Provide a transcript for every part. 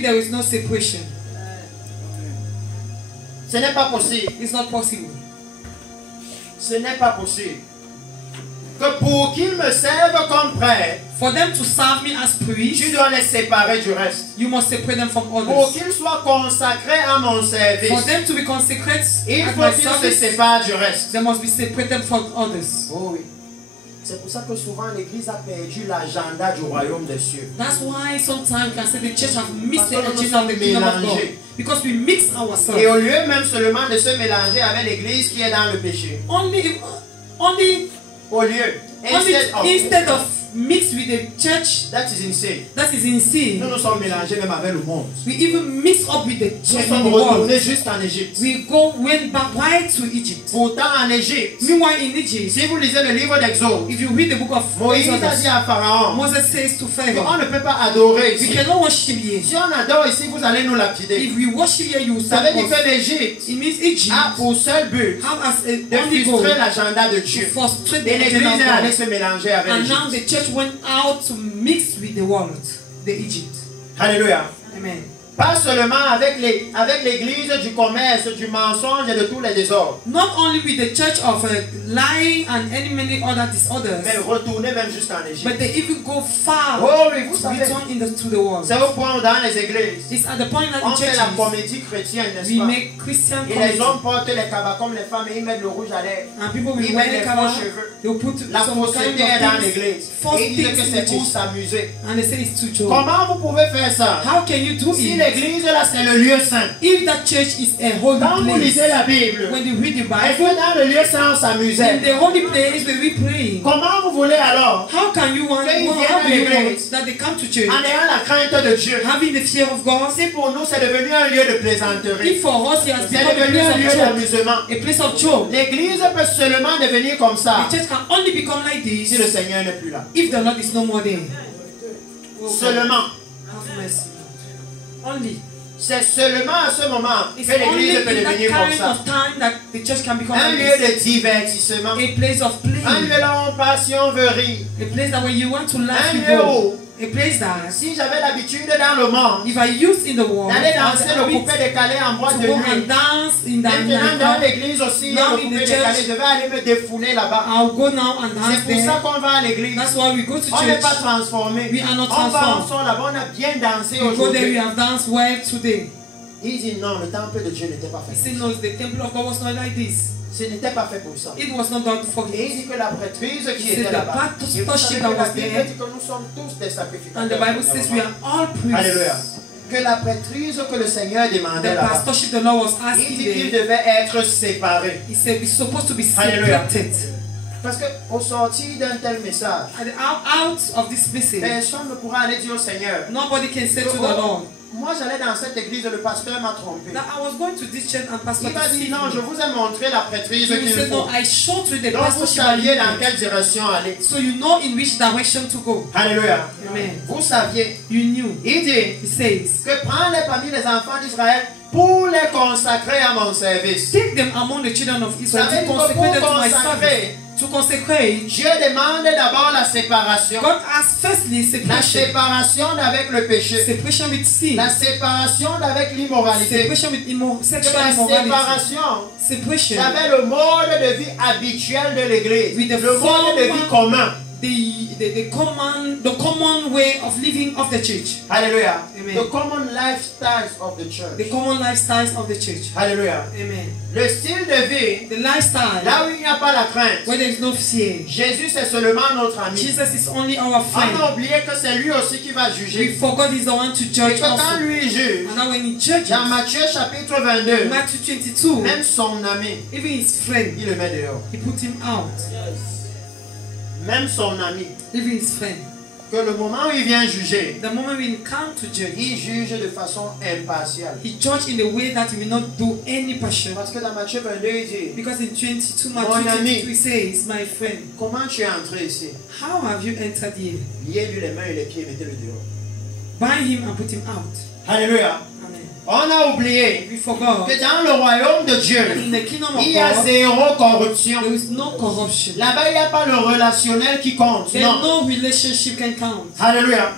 there is no separation. Ce n'est pas possible. It's not possible. Ce n'est pas possible. Que pour qu'ils me servent comme prêtre, For them to serve me as tu priest, dois les séparer du reste. you must separate them from Pour others. qu'ils soient consacrés à mon service, For them to be consecrated il at faut my qu'ils se service, séparent du reste. they must be separated from others. Oh oui. C'est pour ça que souvent l'Église a perdu l'agenda du royaume des cieux. That's why sometimes you can say the church have missed the Parce que nous agenda of the sommes kingdom of God. mélangés. Because we mix Et ourselves. au lieu même seulement de se mélanger avec l'Église qui est dans le péché. Only Au lieu. instead of mix with the church, That is insane. that is insane. Nous nous sommes mélangés même avec le monde. We even mix up with the Nous church in sommes the world. retournés jusqu'en Égypte. We went back right to Egypt. Pourtant en Égypte, Meanwhile in Egypt, si vous lisez le livre d'Exode, if you read the book of Moïse a Exodus, dit à Pharaon Moses says to qu'on Pharaoh, ne peut pas adorer we ici. cannot worship here. Si on adore ici, vous allez nous lapider. If we worship here, you will Ça serve veut dire us. que l'Égypte It means Egypt a pour seul but have as a de only goal frustrer l'agenda de to Dieu. frustrate the Et l'Église agenda est of allée God. se mélanger avec And now l'Égypte. the church went out to mix with the world, the Egypt. Alléluia. Amen. Pas seulement avec l'Église du commerce, du mensonge et de tous les désordres. Not only with the church of lying and many other disorders, Mais retourner même jusqu'en Égypte. but they even go far Oh oui, vous to savez. return to the world. C'est au point où dans les églises, It's at the point that on in fait la churches comédie chrétienne, n'est-ce we pas? make Christian Et les comedy, hommes portent les cabas comme les femmes et ils mettent le rouge à lèvres. and people will Ils wear mettent les the faux cover. cheveux. They will put La some fausseté kind est dans of things, l'église. false Et ils disent que things in c'est the pour church, s'amuser. and they say it's too joy. Comment vous pouvez faire ça? How can you do Si it? l'église là c'est le lieu saint. If that church is a holy Quand vous place, lisez la Bible, when you read the est-ce Bible, que dans le lieu saint on in s'amusait? the holy place where we pray, Comment vous voulez alors, how can you want, They how viennent do you à want l'église. that they come to church, en ayant la crainte de Dieu? having the fear of God? Si pour nous c'est devenu un lieu de plaisanterie, If for us it has c'est become a devenu un lieu place of joke, d'amusement. a place of joke, L'église peut seulement devenir comme ça the church can only become like si this le Seigneur n'est plus là. if the Lord is no more there. Seulement. Have mercy. Only. C'est seulement à ce moment It's que only l'église peut in that devenir comme kind ça. of time that the church can become Un like lieu this. de divertissement. A place of Un lieu play. là où on passe si on veut rire. A place that when you want to laugh, Un you lieu go. où, A place that si j'avais l'habitude dans le monde if I use in the world, d'aller I danser le have coupé décalé en boîte to de go nuit. and dance in the Maintenant dans night. l'église aussi, il y a Now le in coupé the décalé. church, Je vais aller me défouler là-bas. I'll go now and C'est dance pour ça there. qu'on va à l'église. That's why we go to On n'est church. pas transformé. We are not On va, on transformed. sort là-bas, on a bien dansé We go there, we aujourd'hui. have danced well today. Il dit non, le temple de Dieu n'était pas He fait. said, no, the temple of God was not like this. Ce n'était pas fait pour ça. It was not done for Et il him. dit que la prêtrise qui He said était the là-bas. pastorship Et vous savez que that la was Bible there. dit que nous sommes tous des sacrificateurs. And the Bible says we are all Alléluia. priests. Que la prêtrise que le Seigneur demandait The là-bas, pastorship the Lord was il asking dit qu'il them. devait être séparé. He said we're supposed to be Alléluia. separated. Parce qu'au sortir d'un tel message, And out of this message, personne ne pourra aller dire au Seigneur, nobody can say to the Lord moi j'allais dans cette église, le pasteur m'a trompé. that I was going to this church and pastor Il va dire deceived non, je me. vous ai montré la prêtrise So you qu'il said, faut. no, I showed you the Donc vous pastorship I saviez dans needed. quelle direction aller. So you know in which direction to go. Alléluia. Amen. Vous saviez. You knew. Il dit He says, que prends-les parmi les enfants d'Israël pour les consacrer à mon service. take them among the children of Israel Ça veut to dire que consecrate them pour to my service. consacrer, To consecrate, Dieu demande d'abord la séparation. God asks firstly La separation. séparation avec le péché. Separation with sin. La séparation avec l'immoralité. Separation with Que sexual la immorality. séparation Separation. avec le mode de vie habituel de l'église. With the Le mode de vie commun. The common way of living of the church. Alléluia. Amen. The common lifestyles of the church. The common lifestyles of the church. Alléluia. Amen. Le style de vie, The lifestyle là où il n'y a pas la crainte. where there is no fear. Jésus c'est seulement notre ami. Jesus is only our On a friend. oublié que c'est lui aussi qui va We juger. forgot he's the one to Et judge que quand also. lui juge, And now when he judges, dans Matthieu chapitre 22, Matthew 22, même son ami, even his friend, il le met dehors. he put him out. Même son ami. Even his friend. Que le moment où il vient juger, The moment we come to judge, il juge de façon impartiale. he judged in a way that he will not do any passion. Parce que dans Matthieu 22, il dit, Because in 22, Mon Matthew ami. 22 says, my friend, comment tu es entré ici? how have you entered here? Liez-lui les mains et les pieds, mettez-le dehors. Bind him and put him out. Alléluia. Amen. On a oublié We forgot que dans le royaume de that Dieu, in the kingdom of il y a God, zéro corruption. there is no corruption. Là-bas, il n'y a pas le relationnel qui compte. There Non. no relationship can count. Alléluia.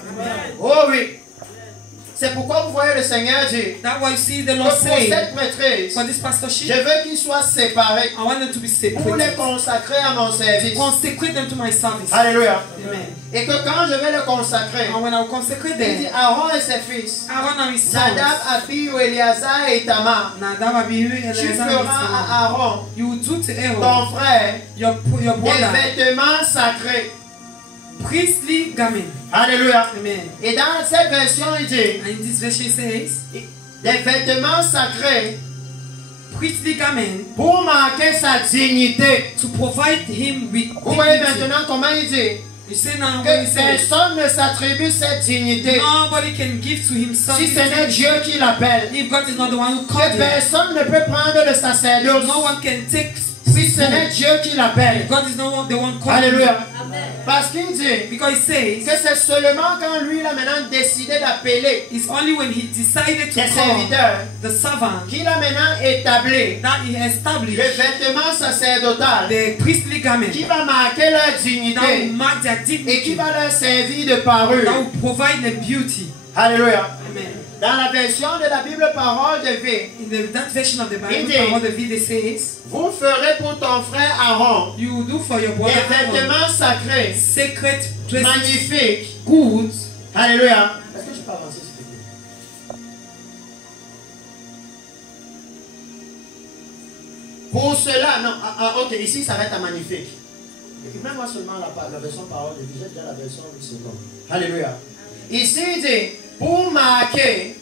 Oh oui. C'est pourquoi vous voyez le Seigneur dire That's why you see the que Lord pour say, cette prêtrise, for this je pastorship, veux qu'ils soient séparés I want them to be pour les separated. consacrer à mon service. Consecrate them to my service. Alléluia. Amen. Et que quand je vais les consacrer, And when I will consecrate il dit them, Aaron et ses fils, Aaron and his sons, Nadab, Abihu, Éléazar et Itamar, Nadab, Abihu, tu Eleazar, and feras Ithamar. à Aaron, You will do to Aaron, ton frère, your des brother, vêtements sacrés. priestly garment. Alléluia. Amen. Et dans cette version, il dit And in this version it says, des vêtements sacrés priestly garment pour marquer sa dignité. to provide him with Vous voyez dignity. maintenant comment il dit You see now when he que says, personne ne s'attribue cette dignité nobody can give to himself si this ce n'est dignity. Dieu qui l'appelle. If God is not the one who Que called him, personne ne peut prendre le sacerdoce no one can take si ce n'est Dieu qui l'appelle. God is not the one calling him. Alléluia. Parce qu'il dit Because he says, que c'est seulement quand lui, il a maintenant décidé d'appeler it's only when he decided to des call serviteurs the servant qu'il a maintenant établi that he le established vêtement sacerdotal the priestly garment qui va marquer leur that will dignité mark their et qui dignity, va leur servir de parure. that will provide the beauty. Alléluia. Amen. Dans la version de la Bible Parole de vie, In that version of the Bible, Indeed. what the video says, vous ferez pour ton frère Aaron you will do for your des brother Aaron vêtements sacrés, sacred dresses, magnifiques. goods. Alléluia. Est-ce que je peux avancer s'il te plaît? Pour cela, non, ok, ici ça va être magnifique. Mets-moi seulement la version parole de vie, j'ai déjà la version 8 secondes. Alléluia. Ici il dit, pour marquer,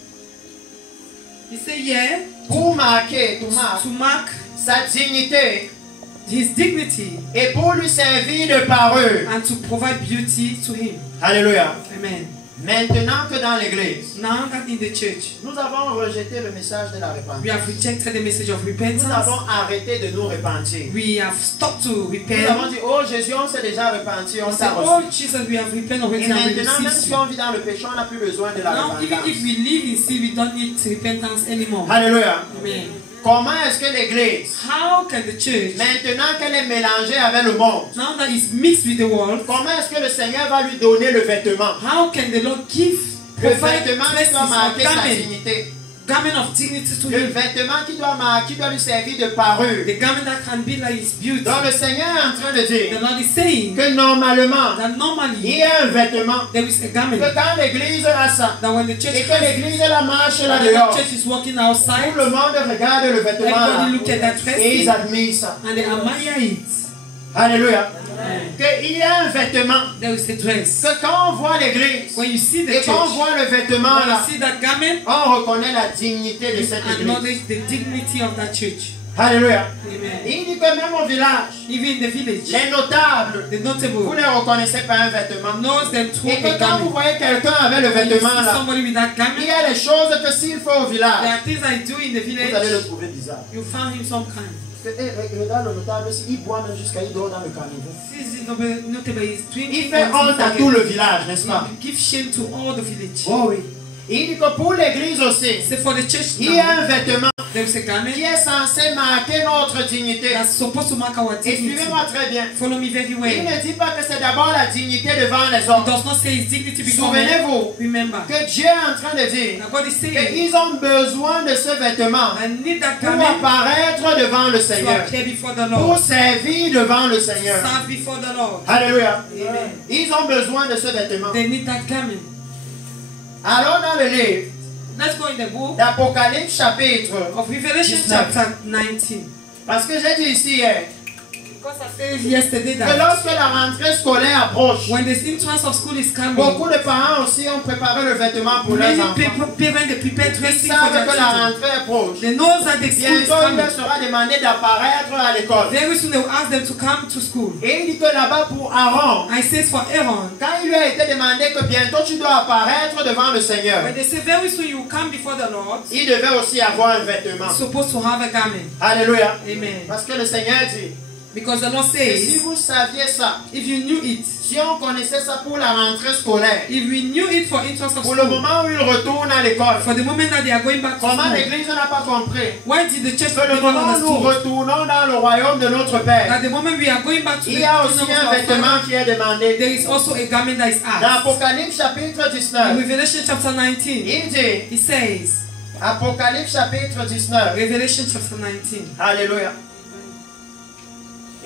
He said, yeah, pour marquer, to mark sa dignité his dignity et pour lui servir de parure. and to provide beauty to him. Alléluia. Amen. Maintenant que dans l'église, Now that in the church, nous avons rejeté le message de la repentance. we have rejected the message of Nous repentance. avons arrêté de nous repentir. We have stopped to Nous avons repent. dit, oh Jésus, on s'est déjà repenti, on We t'a said, reçu. oh Jesus, we have repented Et already and we maintenant, même received si you. on vit dans le péché, on n'a plus besoin de la Now, even if repentance. we live in sin, we don't need repentance anymore. Alléluia. Amen. Comment est-ce que l'église, How can the church, maintenant qu'elle est mélangée avec le monde, now that it's mixed with the world, comment est-ce que le Seigneur va lui donner le vêtement? how can the Lord give, Le provide vêtement qui dresses doit or marquer sa garment, dignité. garment of dignity to Le him? vêtement qui doit marquer, qui doit lui servir de parure. The garment that can be like his beauty. Donc le Seigneur est en train de The dire Lord is saying que normalement, that il normally y a un vêtement. there is a garment Que quand l'église a ça, that when the church et que l'église la marche là when dehors, the church is walking tout outside, le monde regarde le vêtement là, everybody look at that dress et ils admirent ça. and they admire it. Alléluia. Amen. Qu'il y a un vêtement. There is a dress. Que quand on voit l'église When you see the et qu'on church, voit le vêtement when you là, see that garment, on reconnaît la dignité de you cette église. acknowledge the dignity of that church. Alléluia. Amen. Il dit que même au village, Even in the village, les notables, the vous notable ne reconnaissez pas un vêtement. knows them through Et que a quand vous garment. voyez quelqu'un avec le When you vêtement see là, somebody with that il garment, y a des choses que s'il faut au there village, are things I do in the vous allez le village, trouver bizarre. you found him some kind. Regarde le notable, il boit même jusqu'à il dort dans le caniveau. This is notable is Il drinking fait honte à tout until le village, n'est-ce pas? he give shame to all the village. Oh oui. Il dit que pour l'église aussi, So for the church il y a now, un vêtement there is a garment qui est censé marquer notre dignité. that's supposed to mark our Et dignity. suivez-moi très bien. Follow me very Il well. ne dit pas que c'est d'abord la dignité devant les It hommes. does not say his dignity before men. Souvenez-vous Remember, que Dieu est en train de dire now God is saying, qu'ils ont besoin de ce vêtement I need that pour garment apparaître devant le to Seigneur, appear before the pour Lord, servir devant le Seigneur. serve before the Lord. Alléluia. Amen. Ils ont besoin de ce vêtement. They need that garment. Allons dans le livre Let's go in the book d'Apocalypse chapitre. of Revelation 19. chapter 19. Parce que j'ai dit ici hier Because I said yesterday que that lorsque la rentrée scolaire approche, when the entrance of school is coming, beaucoup de parents aussi ont préparé le vêtement pour leurs many enfants. parents they prepare Ils dressing for savent their que la children. rentrée approche. They know that the school is Bientôt, il coming. leur sera demandé d'apparaître à l'école. Very soon they will ask them to come to school. Et il dit que là-bas pour Aaron, I said for Aaron, quand il lui a été demandé que bientôt tu dois apparaître devant le Seigneur, when they say very soon you will come before the Lord, il devait aussi avoir un vêtement. you're supposed to have a garment. Alléluia. Amen. Parce que le Seigneur dit Because the Lord Et si says, vous saviez ça, if you knew it, si on connaissait ça pour la rentrée scolaire, if we knew it for interest of pour le school, moment où ils retournent à l'école, for the moment that they are going back to comment school, l'église n'a pas compris why did the church que le not moment où nous understand retournons dans le royaume de notre Père, that the moment we are going back to il the y a kingdom aussi of un our vêtement Father, qui est demandé. there is also a garment that is Dans asked. Apocalypse chapitre In 19, Revelation chapter 19, il dit, he says, Apocalypse chapitre 19, Revelation chapter 19. Alléluia.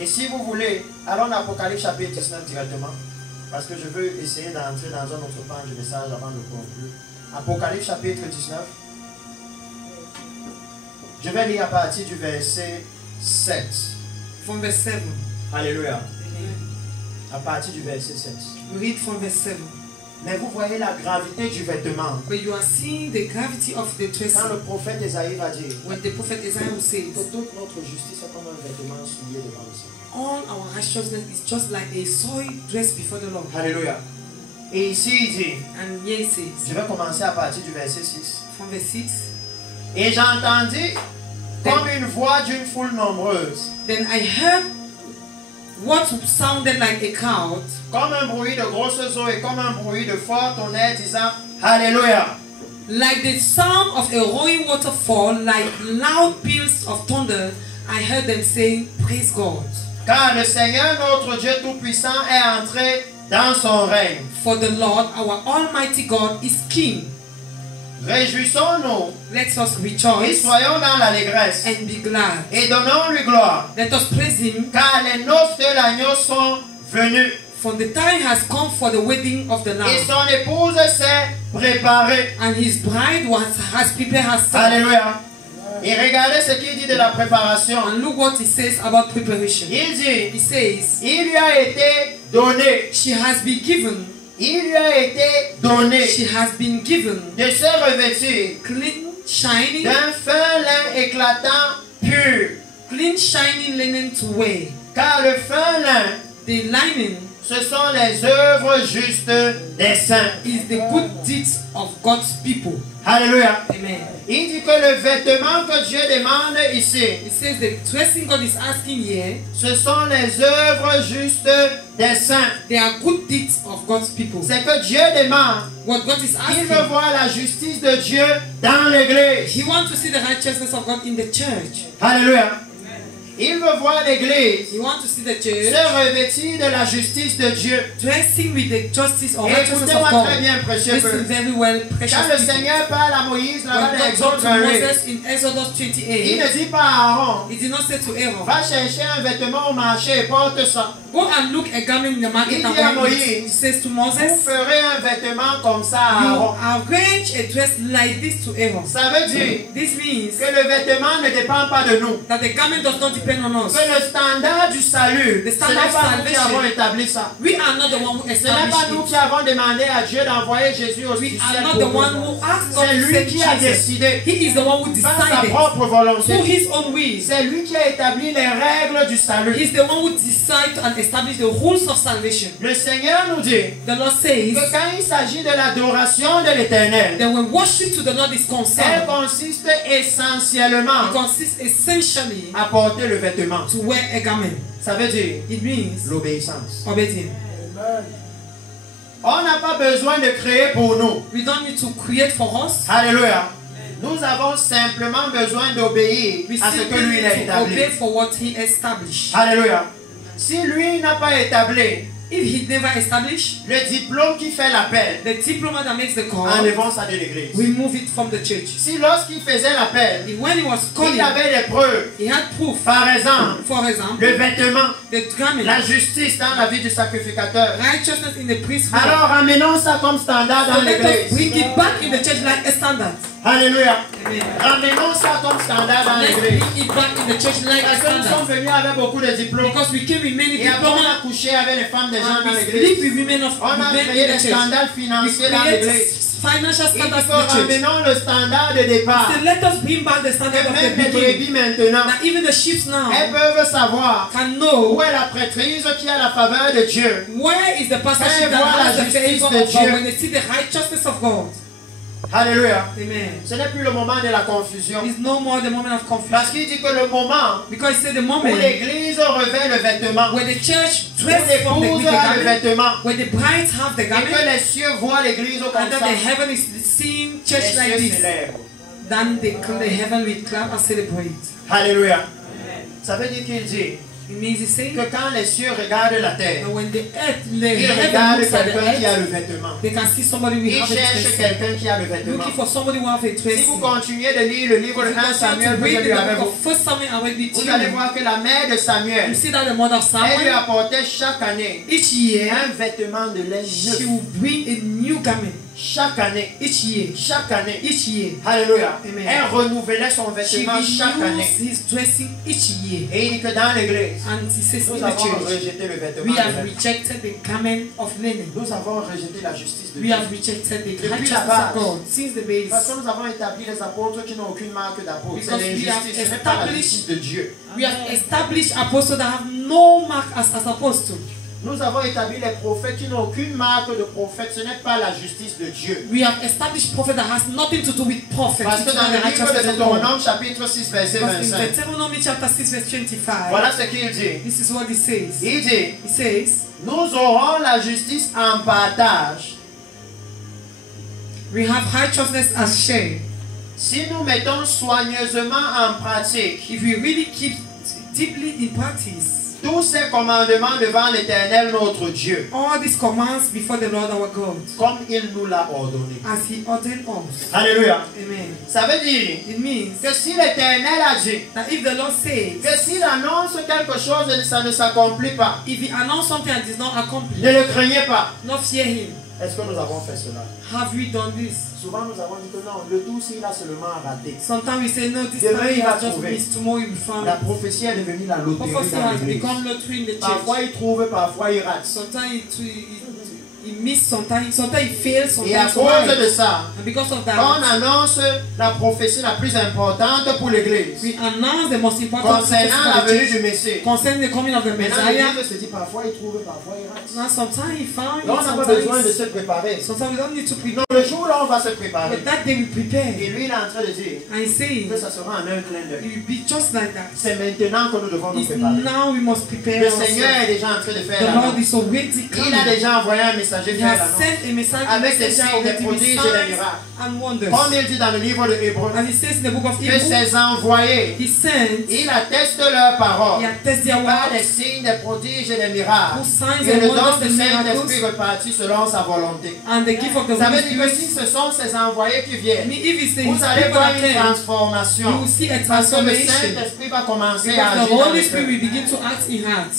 Et si vous voulez, allons dans Apocalypse chapitre 19 directement, parce que je veux essayer d'entrer dans un autre pan de message avant de conclure. Apocalypse chapitre 19. Je vais lire à partir du verset 7. From verse 7. Alléluia. Amen. À partir du verset 7. Read from verse 7. Mais vous voyez la gravité du vêtement. But you are seeing the gravity of the Quand dressing. le prophète Esaïe va dire When the prophet Isaiah que says, toute notre justice est comme un vêtement souillé devant le Seigneur. all our righteousness is just like a soiled dress before the Lord. Alléluia. Et ici il dit, And here it says, je vais commencer à partir du verset 6. from verse 6, Et j'entendis comme une voix d'une foule nombreuse, then I heard what sounded like a crowd, comme un bruit de grosses eaux et comme un bruit de fort tonnerre disant Alléluia. like the sound of a roaring waterfall, like loud peals of thunder. I heard them saying, praise God. Car le Seigneur notre Dieu Tout-Puissant est entré dans son règne. For the Lord, our Almighty God, is King. Réjouissons-nous Let us et rejoice soyons dans l'allégresse and be glad. et donnons-lui gloire. Let us praise Him, Car les noces de l'agneau sont venues for the time has come for the wedding of the et Lamb, son épouse s'est préparée. and His bride has prepared herself. Alléluia. Et regardez ce qu'il dit de la préparation. And look what He says about preparation. Il dit, He says, il lui a été donné, she has been given, il lui a été donné she has been given de se revêtir clean, shining, d'un fin lin éclatant pur. clean, shining linen to wear. Car le fin lin, The lining ce sont les œuvres justes des saints. is the good deeds of God's people. Alléluia. Amen. Il dit que le vêtement que Dieu demande ici, It says the dressing God is asking here, ce sont les œuvres justes des saints. they are good deeds of God's people. C'est que Dieu demande. What God is Il veut asking, voir la justice de Dieu dans l'église. He wants to see the righteousness of God in the church. Alléluia. Il veut voir l'église He wants to see the se church revêtir de la justice de Dieu. dressing with the justice or Et righteousness of écoutez-moi très God. bien, précieux Listen peuple. very well, precious Quand le people. Seigneur parle à Moïse là-bas When dans God Exode talked to 28, Moses in Exodus il 28, ne dit pas à Aaron, He did not say to Aaron, va chercher un vêtement au marché et porte ça. go and look a garment in the market Il and dit à wear it. Moïse, He says to Vous Moses, ferez un vêtement comme ça à you Aaron. arrange a dress like this to Aaron. Ça veut dire This means que le vêtement ne dépend pas de nous. that the garment does not depend on us. Que le standard du salut, The ce standard n'est pas nous qui salvation. avons établi ça. We are not the one who Ce n'est pas established nous it. qui avons demandé à Dieu d'envoyer Jésus au We ciel are not pour the nous. one who asked God C'est to lui send qui a Jesus. décidé He is the one who par sa decided propre through volonté. His own ways. C'est lui qui a établi les règles du salut. He's the one who decided and established the rules of salvation. Le Seigneur nous dit The Lord says que quand il s'agit de l'adoration de l'Éternel, that when worship to the Lord is elle concerned, consiste essentiellement it consists essentially à porter le vêtement. to wear a garment. Ça veut dire It means l'obéissance. obedience. On n'a pas besoin de créer pour nous. We don't need to create for us. Alléluia. Nous avons simplement besoin d'obéir We à ce que simply lui il a need to établi. obey for what He established. Alléluia. Si lui n'a pas établi If He never established, le diplôme qui fait l'appel, the diploma that makes the call, enlevons ça de l'église. remove it from the church. Si lorsqu'il faisait l'appel, When He was calling, il avait des preuves, He had proof. par exemple, For example, le vêtement, the garment, la justice dans la vie du sacrificateur. righteousness in the priesthood. Alors ramenons ça comme standard So dans let us l'église. bring it back in the church like a standard. Alléluia. Amen. Ramenons ça comme standard dans Let's l'église. bring it back in the church like a Parce que nous sommes standard. venus avec beaucoup de diplômes. Because we came with many Et après on diplomas a couché avec les femmes des gens and dans we l'église. sleep with women of On a men créé in des the church. scandales We financiers dans create l'église. financial Il standards faut in the church. ramenons le standard de départ. So let us bring back the Que standard of the même les beginning. brebis maintenant, That even the sheep now elles peuvent savoir can know où est la prêtrise qui a la faveur de Dieu. where is the pastorship Quand that voir la has the justice favor de of God Dieu. when they see the righteousness of God. Alléluia. Amen. Ce n'est plus le moment de la confusion. It's no more the moment of Parce confusion. qu'il dit que le moment Because it's the où moment l'église revêt le vêtement, where the church où dresses from the l'épouse a le garment, vêtement, where the bride have the et que garment, les cieux voient l'église comme and then ça, the heaven is seeing les church like cieux this. célèbrent. Then the heaven will clap and celebrate. Alléluia. Ça veut dire qu'il dit It means he's saying que quand les cieux regardent la terre, that when the ils heaven regardent looks at the quelqu'un qui a earth, le vêtement. they can see somebody who Ils have a cherchent dressing. quelqu'un qui a le vêtement. Looking for somebody who have a Si dressing. vous continuez de lire le livre de If you 1 continue Samuel to que read j'ai lu the avec book vous, of 1 Samuel I read with vous allez you, voir que la mère de you Samuel, see that the mother of elle lui Samuel, apportait chaque année each year, un vêtement de laine she neuf. will bring a new garment. Chaque année. Each year. Chaque année. Each year. Alléluia. Amen. Elle renouvelait son She vêtement chaque renews année. his dressing each year. Et il dit que dans l'église, And he says nous in the avons church, rejeté le vêtement we de have laine. rejected the garment of linen. Nous avons rejeté la justice de We Dieu. have rejected the Depuis righteousness la base. of God since the base. Parce que nous avons établi les apôtres qui n'ont aucune marque d'apôtre. C'est Because we have l'injustice, ce n'est pas la established- justice de Dieu. We have established apostles that have no mark as apostles. Nous avons établi les prophètes qui n'ont aucune marque de prophète. Ce n'est pas la justice de Dieu. We have established prophet that has nothing to do with prophets. Parce que It's dans not le the livre de righteousness of God. Deutéronome, chapitre 6, verset Because in 25, Deuteronomy chapter 6 verse 25, voilà ce qu'il dit. this is what he says. Il dit, He says, nous aurons la justice en partage we have righteousness as share. si nous mettons soigneusement en pratique If we really keep deeply in practice tous ces commandements devant l'Éternel notre Dieu, all these commands before the Lord our God, comme il nous l'a ordonné. as he ordained us. Alléluia. Amen. Ça veut dire It means que si l'Éternel a dit that if the Lord says, que s'il annonce quelque chose et ça ne s'accomplit pas, if he announced something and is not accomplished, ne le craignez pas. not fear him. Est-ce que nous avons fait cela? Have we done this? Souvent nous avons dit que non, le tout s'il a seulement raté. Sometimes we say, no, this Demain, time il he va has just trouver. missed, tomorrow he will find La it. prophétie est devenue la loterie Prophecy dans has l'église. become lottery in the church. Parfois il trouve, parfois il rate. Sometimes he misses, sometimes he fails, Et à sometimes cause de he ça, And because of quand that, on annonce la prophétie la plus importante pour l'église, we announce the most important concernant la prophecy venue of the du church Messie, concerning the coming of the maintenant Messiah. l'église se dit parfois il trouve, parfois il rate. Now sometimes he finds, Là on n'a pas besoin de sometimes, se préparer. sometimes we don't need to prepare. Non, le jour là on va se préparer. But that day we prepare. Et lui il est en train de dire And he's saying, que ça sera en un clin it d'œil. will be just like that. C'est maintenant que nous devons nous It's préparer. now we must prepare Le ourselves. Seigneur est déjà en train de faire The la Lord l'annonce. is already Il a coming. déjà envoyé un messager He faire has l'annonce. sent a message, Avec des messenger signes, des already with prodiges et des signs miracles. and wonders. Comme il dit dans le livre de Hébreux, As it says in the book of que Hebrews, ses envoyés, he sent, il atteste leur parole he attests their par word des signes, des prodiges et des miracles. through signs Et and le don wonders du and Saint-Esprit miracles repartit selon sa volonté. and the gift of the Ça veut Holy dire que Spirit. si ce sont ces envoyés qui I viennent, mean, if it's the vous allez people voir that une came, transformation. you will see a Parce que le transformation Saint-Esprit va commencer à because the agir dans Holy les Spirit cœurs. will begin to act in hearts.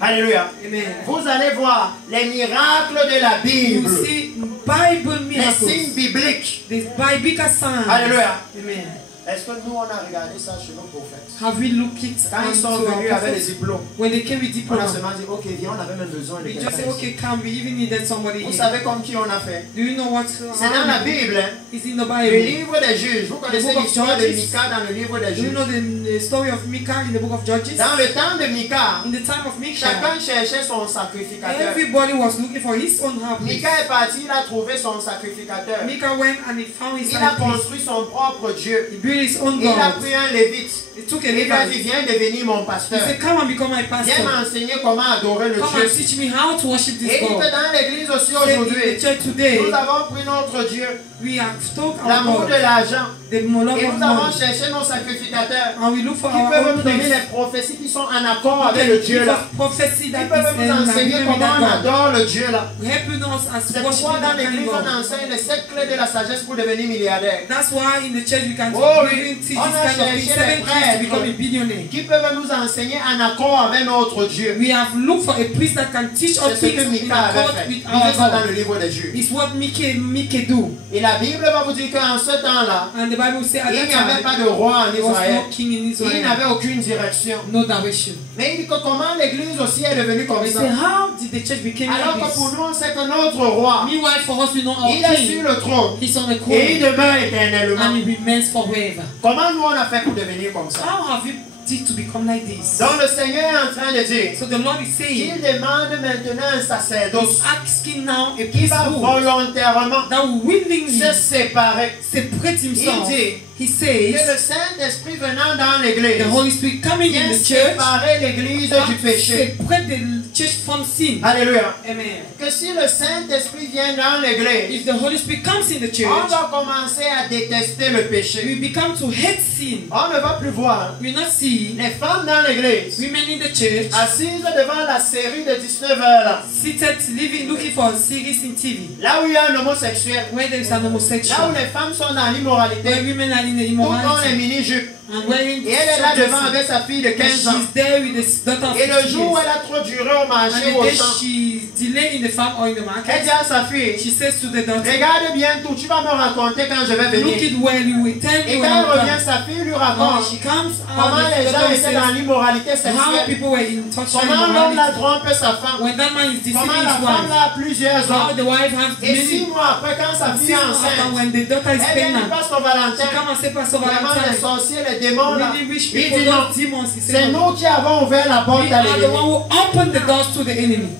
Alléluia. Amen. Vous allez voir les miracles de la You Bible, will see Bible les signes miracles, bibliques. the biblical signs. Alléluia. Amen. Est-ce que nous, on a regardé ça chez nos prophètes? Have we looked it Quand ils sont unto our venus avec les prophets? diplômes, When they came with on a diploma, seulement dit, ok, viens, on avait même besoin de we just say, quelqu'un. okay, come, we even needed somebody Vous here. savez comme qui on a fait? Do you know what? C'est dans la Bible, hein. It's in the Le Bible. livre des juges. Vous connaissez book of l'histoire de Judges. Micah dans le livre des Do you juges. know the story of Micah in the book of Judges? Dans le temps de Micah, In the time of Micah, chacun cherchait son sacrificateur. everybody was looking for his own happiness. Micah est parti, il a trouvé son sacrificateur. Micah went and he found his Il a high priest. construit son propre Dieu. He built his own Il a God. pris un lévite. He took a Il lui a dit, Levite. viens devenir mon He pasteur. said, come and become my Viens pastor. m'enseigner comment adorer le Come Dieu. and teach me how to worship Et this il dit God. que dans l'église aussi Said in the aujourd'hui, church today, nous avons pris notre Dieu, we have took our l'amour de God, l'argent, the love et of nous avons money, cherché nos sacrificateurs and we look for qui our peuvent own nous donner place. les prophéties qui sont en accord avec Can le Dieu give là. us prophecy Qui that peuvent is nous enseigner agreement with comment on that God. adore le Dieu là. Helping us as C'est worshiping pourquoi dans that kind l'église of on God. enseigne les 7 clés de la sagesse pour devenir milliardaire. That's why in the church we can Oh, even teach on this a kind of thing. cherché 7 les keys to prêtres. become a billionaire. Qui peuvent nous enseigner en accord avec notre Dieu. We have looked for a priest that can teach C'est us ce que things in Micah avait accord fait. with Lisez our ça dans God. le livre des juges. It's what Micah do. Et la Bible va vous dire qu'en ce temps-là, And the Bible says at il that n'y avait time, pas de roi en there was Israël. no king in Il Israel. n'avait aucune direction. No direction. Mais il dit que comment l'église aussi est devenue comme We ça. say, how did the church become Alors like que pour this? nous, c'est que notre roi, Meanwhile, for us, we know our il est sur king. le trône. He's on the Et il throne. demeure éternellement. And he remains forever. Comment nous on a fait pour devenir comme ça? How have we it to become like this. Donc le Seigneur est en train de dire So the Lord is saying, qu'il demande maintenant un sacerdoce He's asking now a qui va priesthood volontairement that willingly se séparer. separate himself. Il dit He que says, le Saint-Esprit venant dans l'église the Holy Spirit coming in vient the church, séparer l'église du péché. separate the church from sin. Alléluia. Amen. Que si le Saint-Esprit vient dans l'église, If the Holy Spirit comes in the on church, va commencer à détester le péché. we become to hate sin. On ne va plus voir We not see les femmes dans l'église women in the church assises devant la série de 19 heures là. seated living, looking for a series in TV, Là où il y a un homosexuel. where there is an Là où homosexual, les femmes sont dans where l'immoralité. women are in the Tout dans les immorality mini-jupes. and wearing Et elle est là devant short avec sa fille de dresses. 15 ans. She's there with the daughter of Et le 15 jour où years. elle a trop duré au And marché the au day champ, she's delayed in the farm or in the elle market, dit à sa fille, she says to the daughter, regarde bien tout, tu vas me raconter quand je vais look venir. it well, you will tell Et me quand when elle I'm revient, done. sa fille lui When raconte she comes out, comment the les gens daughter étaient dans says l'immoralité how sexuelle. people were in touch with Comment l'homme la immorality. trompe sa femme. When that man is deceiving Comment la his femme wife, là a plusieurs how hommes. the wife has Et 6 many. mois après, quand sa fille est enceinte, When the daughter is elle vient pregnant, lui passe son she Valentin. come and say, Pastor Vraiment, les Valentine, sorciers, les démons là. really wish Il people dit non. not demons. He C'est said, nous qui avons ouvert la porte we à are the l'ennemi. one who opened the doors to the enemy.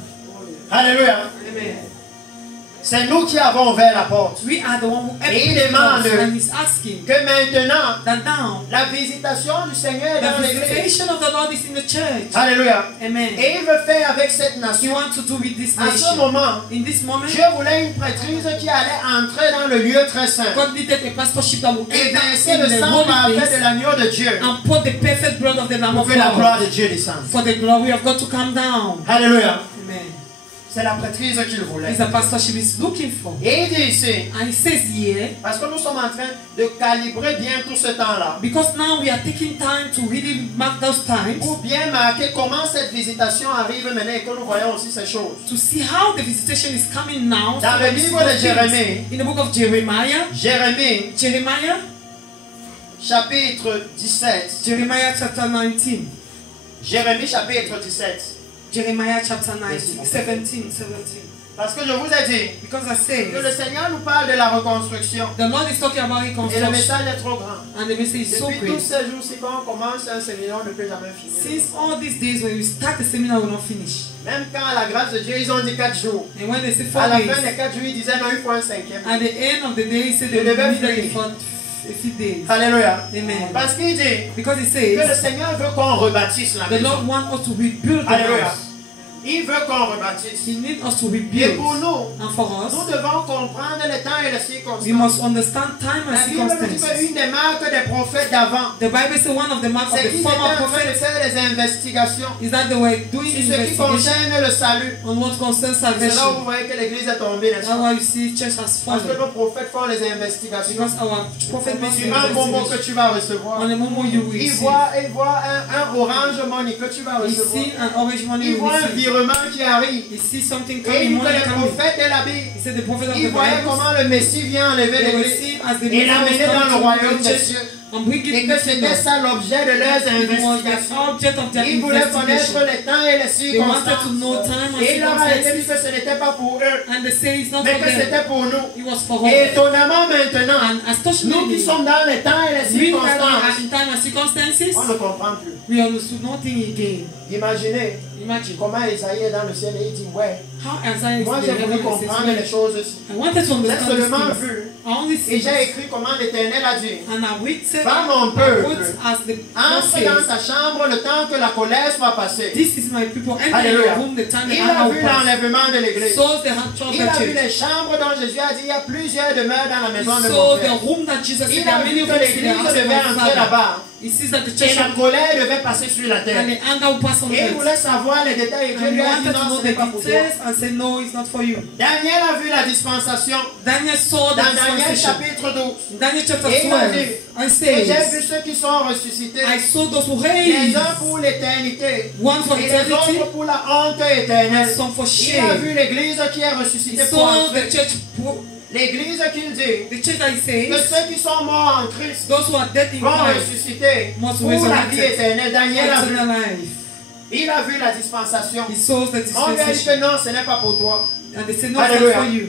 Alléluia. Amen. C'est nous qui avons ouvert la porte. We are the one who Et il opened the demande doors, and he's asking que maintenant, that now la visitation du Seigneur est the dans l'église. visitation of the Lord is in the church. Alléluia. Amen. Et il veut faire avec cette He nation. wants to do with this À ce nation. moment, In this moment, Dieu voulait une prêtrise qui allait entrer dans le lieu très saint God needed a pastorship that would et enter verser in le the sang holy parfait place de l'agneau de Dieu and pour the perfect blood of the Lamb pour of que la God, gloire de Dieu descende. for the glory of God to come down. Alléluia. Amen. C'est la prêtrise qu'il voulait. It's a pastorship he's looking for. Et il dit ici, And he says here, parce que nous sommes en train de calibrer bien tout ce temps-là, because now we are taking time to really mark those times pour bien marquer comment cette visitation arrive maintenant et que nous voyons aussi ces choses. to see how the visitation is coming now. Dans So le we see livre those de things. Jérémie, In the book of Jeremiah, Jérémie, chapitre 17. Jeremiah chapter 19. Jérémie, chapitre 17. Jeremiah chapter Merci 19, beaucoup. 17. Parce que je vous ai dit Because I say, que le Seigneur nous parle de la reconstruction. the Lord is talking about Et le reconstruction. message est trop grand. And the message is so Depuis great. tous ces jours-ci, quand on commence un séminaire, on ne peut jamais finir. Since all these days when we start the seminar, we will not finish. Même quand à la grâce de Dieu, ils ont dit 4 jours. And when they say 4 À la days, fin des 4 jours, ils disaient non, il faut un 5e. at the end of the day, he said they They will never need it finish. for a few days. Alléluia. Amen. Parce qu'il dit Because he que le says, Seigneur veut qu'on rebâtisse la the Lord maison. wants us to rebuild the Alléluia. house. Il veut qu'on rebâtisse. He needs us to Et rebuild. pour nous, And for us, nous devons comprendre les temps et les we circonstances. must understand time and La Bible nous dit circumstances. qu'une des marques des prophètes d'avant, The Bible says one of the marks of c'est the qu'ils étaient former en train de prophets faire des investigations is that they were doing sur ce qui investigation concerne le salut. on what concerns C'est là où salvation. vous voyez que l'église est tombée, n'est-ce That's pas? why you see church has Parce que fallen. nos prophètes font les investigations. Because our prophet makes Sur un bonbon que investigation. tu vas recevoir. On the moment you will Il receive, voit un orange money que tu vas he recevoir. see an orange money Il you voit un receive. virement qui arrive. He see something Et il coming, dit que money les coming. prophètes et la Bible, He said the prophet of ils the voyaient Bible, comment le Messie vient enlever they l'église receive as the et Messiah l'amener dans le was royaume coming to des the church cieux. and bring it Et in que the c'était kingdom. ça l'objet de leurs It was the investigations. object of their Ils voulaient connaître investigation. les temps et les They wanted to know circonstances. time and Et il leur a été dit circumstances. que ce n'était pas pour eux, And they say it's not mais for que them. c'était pour nous. It was for Et us. étonnamment maintenant, And nous qui astonishingly, sommes dans les temps et les we that are circonstances, in time and circumstances, on ne comprend plus. we understood nothing again. Imaginez Imagine comment Isaïe est dans le ciel et il dit ouais, how Isaiah is moi in j'ai the voulu heaven and comprendre says, les choses aussi. I wanted to J'ai understand seulement these things. vu I only see et j'ai this. écrit comment l'Éternel a dit. And I read it, Va mon I peuple, quote as the Lord entre dans says, ta chambre le temps que la colère soit passée. this is my people, enter Alléluia. your room the time the Il a anger vu will pass. l'enlèvement de l'église. So the rapture of Il a the vu church. les chambres dont Jésus a dit il y a plusieurs demeures dans la maison de mon So the Père. room that Jesus said, Il there a are vu many que rooms in the l'église house of devait my entrer Father. là-bas. He sees that the Et church la colère devait passer sur la terre. and the anger will pass on Et il earth. voulait savoir les détails et Dieu And he lui a dit wanted to non, know ce the n'est pas pour toi. details and said, no, it's not for you. Daniel a vu la dispensation Daniel saw the dans Daniel dispensation. chapitre 12. Daniel chapter Et il a 12. dit, I et j'ai says, vu ceux qui sont ressuscités, I saw those who les raised, uns pour l'éternité one for et les eternity, autres pour la honte éternelle. and some for Il a shame. vu l'église qui est He ressuscitée pour saw entrer. the church, L'église qu'il dit the church that he que says, ceux qui sont morts en Christ those who are dead in vont Christ, ressusciter must pour la vie resurrected. éternelle. Daniel a vu. Eternal life. Il a vu la dispensation. He saw the On lui a dit que dispensation. non, ce n'est pas pour toi. And they said, no, it's Alléluia. not for you.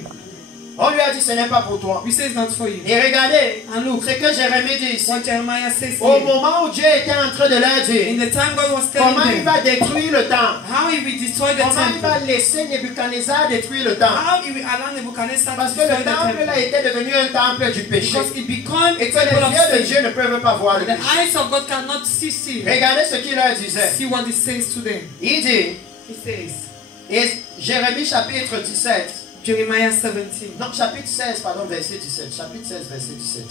On lui a dit, ce n'est pas pour toi. We say it's not for you. Et regardez And look, ce que Jérémie dit ici. what Jeremiah says Au here. moment où Dieu était en train de leur In dire the time God was telling comment il them va détruire le temple, how he will destroy the comment il va temple, laisser Nebuchadnezzar détruire le temple. how he will allow Nebuchadnezzar Parce to que destroy le the temple là temple. était devenu un temple du péché. Because it became Et a que les temple of yeux de sin. Dieu ne peuvent pas voir le The péché. eyes of God cannot see sin. Regardez ce qu'il leur disait. See what he says to them. Il dit, He says, et Jérémie chapitre 17, Jeremiah 17. non chapitre 16, pardon, verset 17, chapitre 16, verset 17.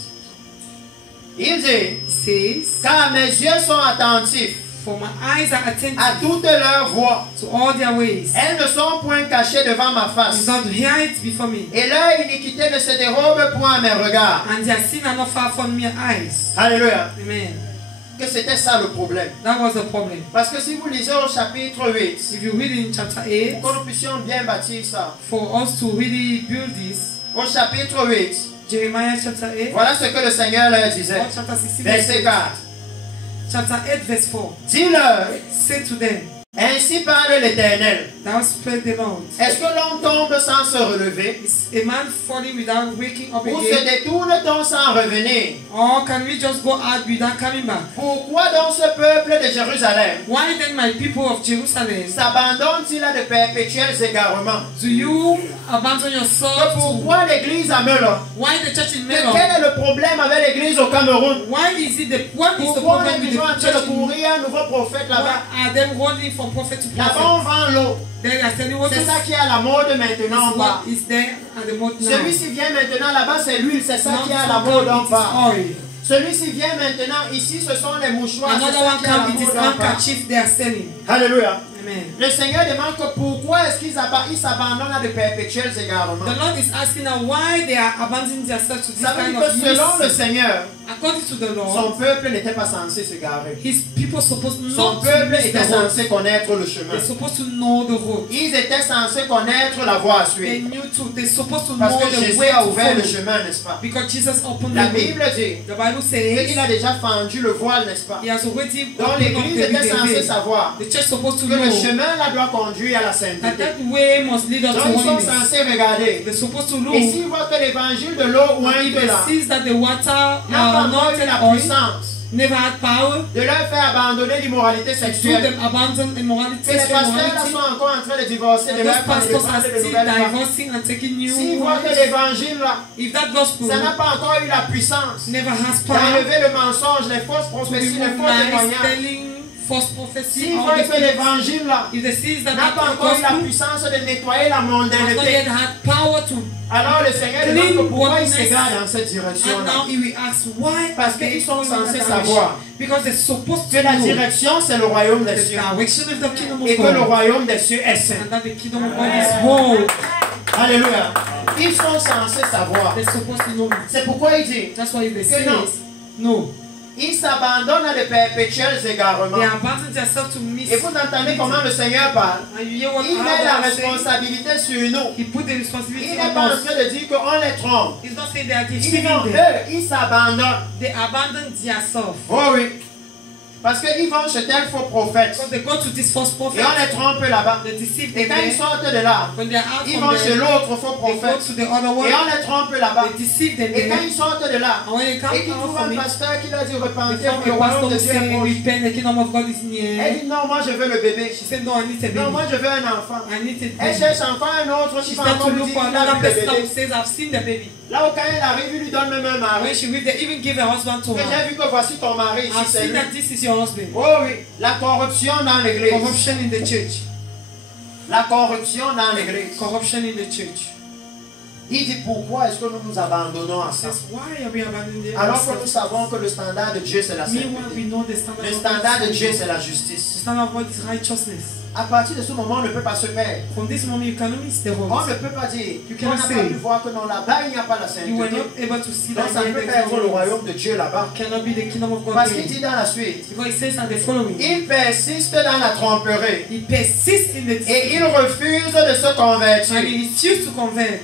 Il dit, He says, car mes yeux sont attentifs for my eyes are attentive à toutes leurs voies. to all their ways. Elles ne sont point cachées devant ma Do face. not hide it before me. Et leur iniquité ne se dérobe point à mes regards. And their sin are not far from my eyes. Alléluia. Amen. Que c'était ça le problème. That was the problem. Parce que si vous lisez au chapitre 8, If you read in chapter 8, pour que nous puissions bien bâtir ça. for us to really build this, Au chapitre 8, Jeremiah chapter 8, voilà ce que le Seigneur leur disait. or chapter 16, Verset 4. chapter 8, verse 4. Dis-leur, Say to them, ainsi parle l'Éternel. thou speak the Lord. Est-ce que l'on tombe sans se relever? Is a man falling without waking up Ou se again? détourne-t-on sans revenir? Or can we just go out without coming back? Pourquoi donc ce peuple de Jérusalem Why then, my people of Jerusalem, s'abandonne-t-il à de perpétuels égarements? do you abandon yourself to Pourquoi l'église à Melun? why the church in Quel Melon? est le problème avec l'église au Cameroun? What is the Pourquoi on problem est with toujours en the train church de in courir un nouveau prophète Why là-bas? are them running from prophet to Là-bas prophet? on vend l'eau. Then they are telling what C'est ça qui est à la mode maintenant en bas. what is there at the mode now. Celui-ci vient maintenant là-bas, c'est l'huile. C'est ça Not qui est à la so mode come, en it is bas. oil. Celui-ci vient maintenant, ici ce sont les mouchoirs. C'est Another ça one qui est à la come, it is mode en bas. handkerchief they are selling. Alléluia. Amen. Le Seigneur demande que pourquoi est-ce qu'ils s'abandonnent à de perpétuels égarements. The Lord is asking now why they are abandoning themselves to this Ça veut kind dire of que selon le use. Seigneur, According to the son Lord, peuple n'était pas censé s'égarer. his people supposed Son not to peuple miss était the road. censé connaître le chemin. They're supposed to know the road. Ils étaient censés connaître la voie à They suivre. knew to. They're supposed to Parce know que the Jésus way a to ouvert le follow. chemin, n'est-ce pas? Because Jesus opened La the way. Bible dit The Bible qu'il says a déjà fendu le voile, n'est-ce pas? he has already Donc opened up l'église the était censée way. savoir The church supposed to que le know chemin là doit conduire à la that sainteté. that way must lead us Donc to ils sont holiness. censés regarder. They're supposed to know. Et s'ils voient que l'évangile de l'eau ou un If de they là see that the water n'a pas encore eu anointed la oil puissance never had power, de leur faire abandonner l'immoralité to sexuelle. them abandon immorality, Que les sexual pasteurs là immorality, sont encore en train de divorcer, de and leur those faire pastors are de still nouvelles femmes. divorcing and taking new S'ils voient que wives. l'évangile là, If that gospel ça n'a pas encore eu la puissance never has power d'enlever le mensonge, les fausses to prophéties, les remove faux lies, témoignages. telling false prophecy, S'ils all voient these que things, l'évangile là if they see that n'a that pas encore eu la gospel puissance de nettoyer la has not mondanité, yet had power to, alors le Seigneur Clean demande que pourquoi ils wilderness. s'égarent dans cette direction and là. now he will ask why Parce are they qu'ils sont going in censés that savoir direction? Because they're supposed que to la know direction c'est le royaume des the cieux direction of the kingdom et of que le God, royaume des cieux est saint. and that the kingdom of God is whole. Alléluia. Ils sont censés savoir. They're supposed to know it. C'est pourquoi il dit, That's why they say non. no. ils s'abandonnent à de perpétuels égarements. They abandon themselves to miss. Et vous entendez comment le Seigneur parle. And you hear what Il met la God is saying? responsabilité sur nous. He put the responsibility Il n'est pas on en us. train de dire qu'on les trompe. He's not saying they are Il dit deceiving non, them. eux, ils s'abandonnent. They abandon themselves. Oh oui. Parce qu'ils vont chez tel faux prophète. Because they go to this false Et prophet. on les trompe là-bas. They deceive Et them quand ils there. sortent de là, When they are out ils from vont chez there, l'autre faux they go prophète. to the other Et one. on les trompe là-bas. They deceive them Et quand there. ils sortent de là, And when they come et qu'ils out trouvent from un it, pasteur qui leur dit they repentez, found le a royaume pastor de who Dieu est saying, proche. repent, the kingdom of God is Elle near. dit non, moi je veux le bébé. She said, no, I need a Non, moi baby. je veux un enfant. I need a Elle baby. cherche encore un autre qui She va started encore to lui look dire for qu'il a another vu le person bébé. who says, I've seen the baby. Là où quand elle arrive, il lui donne même un mari. When she with they even give her husband to Que her. j'ai vu que voici ton mari ici, I've c'est seen lui. that this is your husband. Oh oui, la corruption dans l'église. Corruption in the church. La corruption dans l'église. Corruption in the church. Il dit pourquoi est-ce que nous nous abandonnons à ça? Says, why are we abandoning them? Alors que nous savons que le standard de Dieu c'est la Meanwhile, we sainteté. know the standard Le of standard de God. Dieu c'est la The justice. standard of God is righteousness. À partir de ce moment, on ne peut pas se perdre. From this moment, you cannot miss the On road. ne peut pas dire You qu'on n'a cannot pas say. pu voir que non, là-bas il n'y a pas la You were sainteté. not able to see Donc that ça ne here peut the pas être le kingdom royaume de Dieu là-bas. cannot be the kingdom of God Parce here. qu'il dit dans la suite, Because it says at the following, il persiste dans la tromperie he persists in the et il deceit refuse de se and convertir. he refused to convert.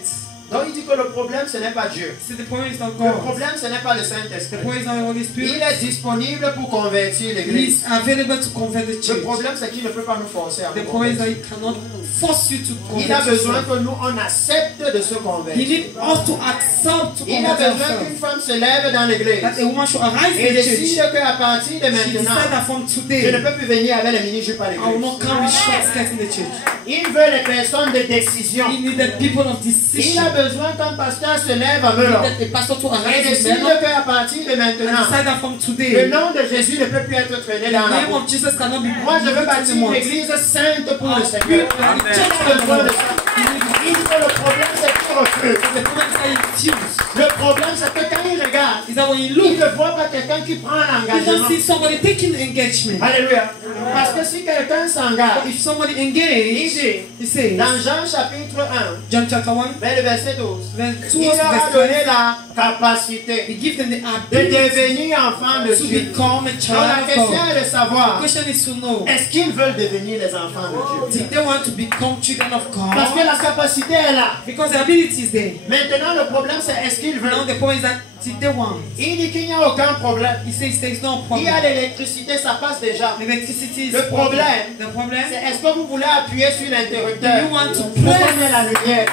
Donc il dit que le problème ce n'est pas Dieu. So the problem is not Le God. problème ce n'est pas le The Saint-Esprit. problem is not the Holy Il Spirit. est disponible pour convertir He l'église. is available to convert the Le church. problème c'est qu'il ne peut pas nous forcer à The nous problem is that convertir. he cannot force you to Il a convert besoin yourself. que nous on accepte de se He convertir. needs us to accept to Il a convert besoin ourselves. qu'une femme se lève dans l'église That a woman should arise et in the décide church. qu'à partir de She maintenant, decided that from je ne today, peux plus venir avec les mini-jupes à I will l'église. not come with short skirts in the church. Il veut les personnes de décision. He needed people of Il decision. a besoin qu'un pasteur se lève à He Melon needed a pastor to et arise in décide Melon qu'à partir de and maintenant, decide that from le today, nom de Jésus ne peut plus être traîné the dans la name boue. of Jesus cannot be Moi, je veux written bâtir une anymore. église sainte pour le I'll Seigneur. build the church Il for a the besoin de Lord. ça. Il dit que le problème, c'est qu'il refuse. The problem is that he refused. Le problème, c'est que quand il regarde, Is that when you il look, ne voit pas quelqu'un qui prend you don't l'engagement. see somebody taking engagement. Alléluia. Parce que si quelqu'un But s'engage, if somebody il engage, dit, he says, dans Jean chapitre 1, John chapter 1, vers le verset 12, verse 2, il leur a verse donné 12, la capacité he gives them the de ability devenir enfants de to Dieu. become a Donc la child of question God. est de The savoir, question is to know, est-ce qu'ils veulent devenir les enfants de Dieu? did they want to become children of Parce que God? la capacité est là. Because the ability is there. Maintenant, le problème, c'est est-ce qu'ils Now veulent? the point is that did they want? Il dit qu'il n'y a aucun problème. He says there's no Il y a problem. l'électricité, ça passe déjà. Electricity is Le problème, the problem. c'est est-ce que vous voulez appuyer sur Do l'interrupteur you want to pour press qu'on ait la lumière?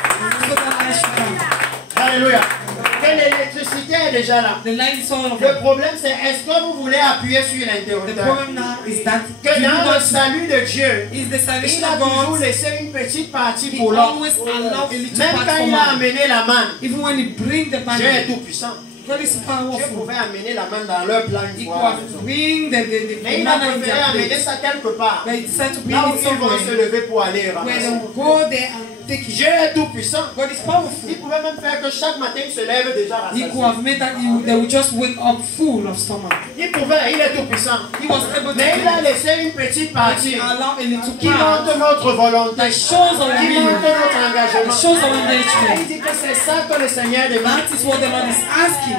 so that light should come? Alléluia. Que l'électricité est déjà là. The light is all Le over. problème, c'est est-ce que vous voulez appuyer sur The l'interrupteur? problem now is that Que you dans le want to, salut de Dieu, is the il salvation a of toujours God. laissé une petite partie He pour l'homme. always allow a little Même part quand for il a man. amené la manne, Even when he bring the Dieu est banner, tout puissant. God is Dieu powerful. pouvait amener la manne dans leur plan une He fois à la could maison. bring the Mais il a manner in préféré their amener place. ça quelque part. But he decided to bring Là où it ils vont se somewhere lever pour aller where ramasser. they will go there and take it. Dieu est tout puissant. God is powerful. Il pouvait même faire que chaque matin il se lève déjà He could rassasié. have made that they would just wake up full of stomach. Il pouvait, il est tout puissant. He was able to Mais il a do it. laissé une petite partie Allow a little qui part montre notre volonté, that shows our qui will, montre notre that engagement. shows our Il engagement. dit que c'est ça que le Seigneur demande. That is what the Lord is asking.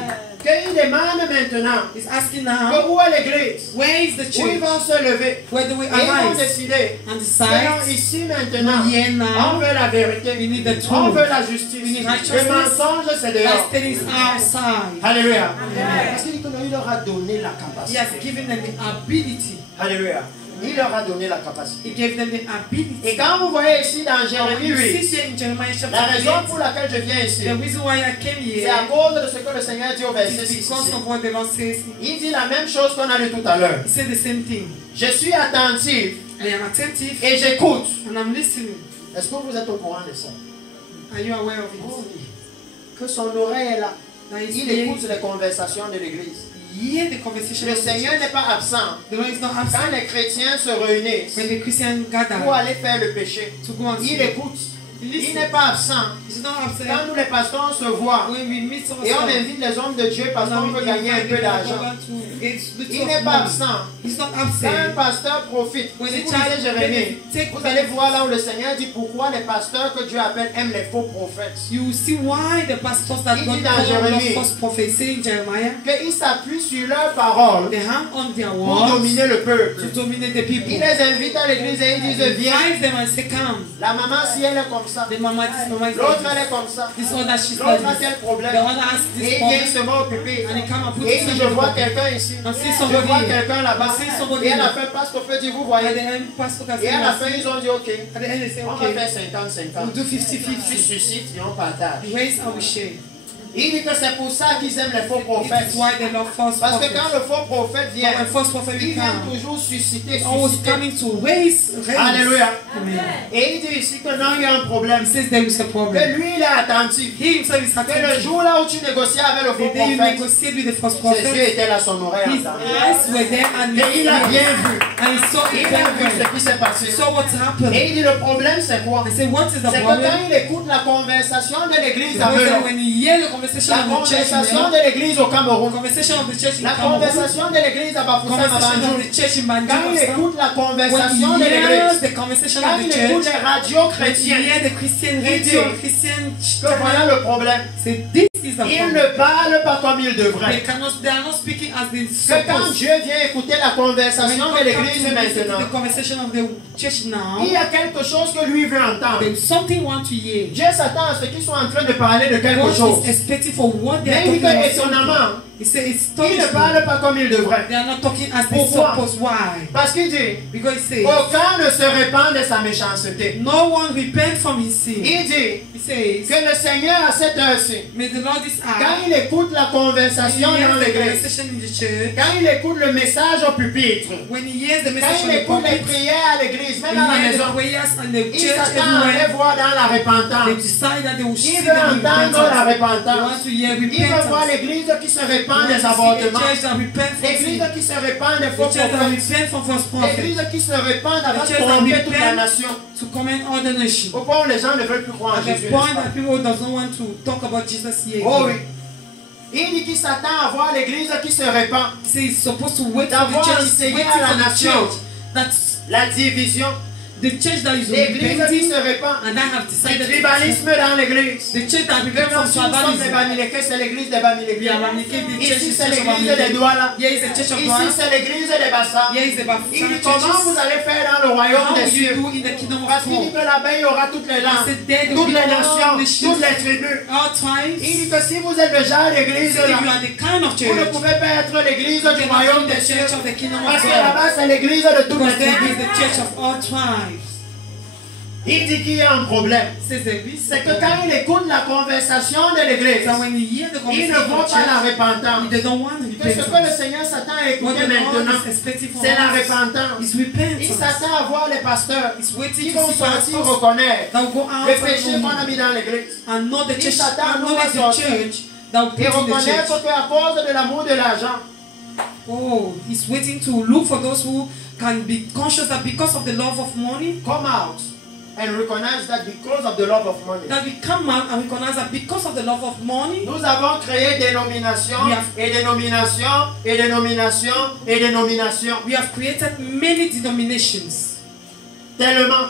Qu'il demande maintenant He's asking que now, où est l'église? where is the Où ils church? vont se lever? Where do we Et ils vont arise décider and que non, decide? ici maintenant, Here on now, veut la vérité, we need the on truth. veut la justice. We need Le righteousness. mensonge, c'est dehors. That is outside. Alléluia. Parce qu'il dit que non, il leur a donné la He capacité. has given them the ability. Alléluia. Il leur a donné la capacité. He gave them the ability. Et quand vous voyez ici dans And Jérémie when you 8, see here in Jeremiah la chapter raison 8, pour laquelle je viens ici, the reason why I came c'est à here cause de ce que le Seigneur dit au verset is 6. because of what the Lord says. Il dit la même chose qu'on a lu tout à l'heure. He said the same thing. Je suis attentif I am attentive et j'écoute. and I'm listening. Est-ce que vous êtes au courant de ça? Are you aware of Oh it? oui. Que son oreille est là. That he's Il hearing, écoute les conversations de l'église. hear the conversation Le of the Seigneur church. n'est pas absent. The Lord is not Quand absent. les chrétiens se réunissent When the Christians pour gather aller faire le péché, to go and il sin, écoute. he Il listens. n'est pas absent. He's not absent. Quand nous les pasteurs se voient When we meet et on ourselves, invite les hommes de Dieu parce qu'on veut gagner un peu d'argent, il n'est pas absent. He's not Quand un absent. pasteur profite, When si the vous church allez Jérémie, take vous allez voir là où le Seigneur dit pourquoi les pasteurs que Dieu appelle aiment les faux prophètes. You see why the pastors that Il God dit dans called Jérémie, the false prophets say in Jeremiah, Qu'ils s'appuient sur leurs paroles they hang on their pour words dominer le peuple. to dominate the people. Il les invite à l'église et ils disent viens. Drive them and say, come. La maman si elle est comme ça, The mama, this mama is l'autre like elle this. est comme ça, This other she's l'autre like a this. tel problème. The other has Et this il vient problem. se met au pupitre. And he come and put Et his il dit hand je vois on the quelqu'un ici, And see je somebody vois here. quelqu'un là-bas. And see somebody Et à la here. fin, pasteur fait dire vous At voyez. the end, pastor can Et à la fin say, ils ont dit ok, at the end they say, on va okay, faire 50-50. we'll do Tu 50-50. suscites et on partage. Raise and we share. Il dit que c'est pour ça qu'ils aiment les faux It prophètes. is why they love false Parce que prophets. quand le faux prophète vient, When false prophet il will vient come, toujours susciter, always susciter. coming to raise. Alléluia. Amen. Et il dit ici que non, il y a un problème. He says there is a Que problem. lui, il est attentif. He himself is Que le attentive. jour là où tu négociais avec le faux The day you prophète, negotiate with the false ses yeux prophet, étaient là, son oreille his entendait. eyes were there and Et il a bien vu. and he saw Il it a vu very ce well. qui s'est passé. He saw what happened. Et il dit le problème c'est quoi? I say, what is the C'est que quand problem? il écoute la conversation de l'église à Because Melon, when you hear the conversation la of the church, conversation de l'église au the Cameroun, conversation of the church in la Cameroon, conversation de l'église à Bafoussam à conversation of Banjul, the church in quand il Banjul, écoute la when conversation he de hears l'église, the conversation quand of the il écoute church, les radios when he chrétiennes, hears the Christian Il radio, dit Christian que voilà le problème. say, this is is the Ils problem. ne parlent pas comme ils They devraient. are not speaking as they Que quand supposed. Dieu vient écouter la conversation de l'église The maintenant, conversation of the church now, il y a quelque chose que lui veut entendre. there's something you want to hear. Dieu s'attend à ce qu'ils soient en train de parler de quelque God chose. is expecting for what they are Mais il talking dit about. étonnamment, He said it's ils ne astonishing. parlent pas comme ils devraient. They are not talking as they Pourquoi? supposed. Why? Parce qu'il dit, Because he says, aucun ne se répand de sa méchanceté. no one repent from his sin. Il dit He says, que le Seigneur à cette heure-ci, may the Lord this quand hour, il écoute la conversation when he dans hears the l'église, conversation in the church, quand il écoute le message au pupitre, when he hears the quand message il on the écoute les pulpit, prières à l'église, même when à la he hears maison, the prayers in the il church s'attend à les everywhere, voir dans la they repentance. decide that they will Il see veut them in entendre la repentance. They repentance. want to hear Il veut voir repentance. l'église qui se They répand want to des see a avortements. church that repent from L'église sin. qui se répand des The faux church that prophètes. repent from false prophets. L'église qui se répand The d'avoir church that trompé toute la repent nation. to commend all the nation. Au point où les gens ne veulent plus croire en At the Jésus. point n'est-ce pas? that people does not want to talk about Jesus here. Oh oui. Il dit qu'il s'attend à voir l'église qui se répand. He says he's supposed to wait for the D'avoir church. He's enseigné waiting à la for the nation. church. That's La division. the church that is L'église qui repenting se répand. and that have Le decided to tribalisme dans l'église. the church that Que repent non, from si nous sommes des tribalism. Bamilékés, c'est l'église des We Bamilékés. are Bamilékés, the church Ici, is c'est church of l'église des Bamilékés. Douala. Here is the church of Ici, God. c'est l'église des Bassas. Here is the Il Baptist dit comment vous churches. allez faire dans le royaume How des will you cieux. do in the kingdom of Parce qu'il dit God? que là-bas, il y aura toutes les langues, He said there will toutes be les all nations, nations, toutes les tribus. all tribes. Il dit que si vous êtes le genre He d'église said if you là, are the kind of vous ne church, pouvez pas être l'église you du cannot royaume be des the cieux. church of the kingdom of Parce que God. là-bas, c'est l'église de toutes Because les there is tribus. the church of all tribes. Il dit qu'il y a un problème. Says there is C'est que quand il écoute la conversation de l'église, so when you hear the il ne conversation voit of pas la church, repentance. they don't want Que ce que le repentance. Seigneur s'attend à What écouter the Lord maintenant, is expecting from c'est la us repentance. is Il repentance. s'attend à voir les pasteurs He's qui waiting vont to see sortir pastors reconnaître that will go out le péché qu'on a and mis dans l'église. know the Il church, s'attend à nous acknowledge the sortir church that will et put in the reconnaître church. qu'à cause de l'amour de l'argent, Oh, he's waiting to look for those who can be conscious that because of the love of money, come out and recognize that because of the love of money. that we come out and recognize that because of the love of money, Nous avons créé dénomination Yeah. et dénomination et dénomination et dénomination. we have created many denominations. Tellement.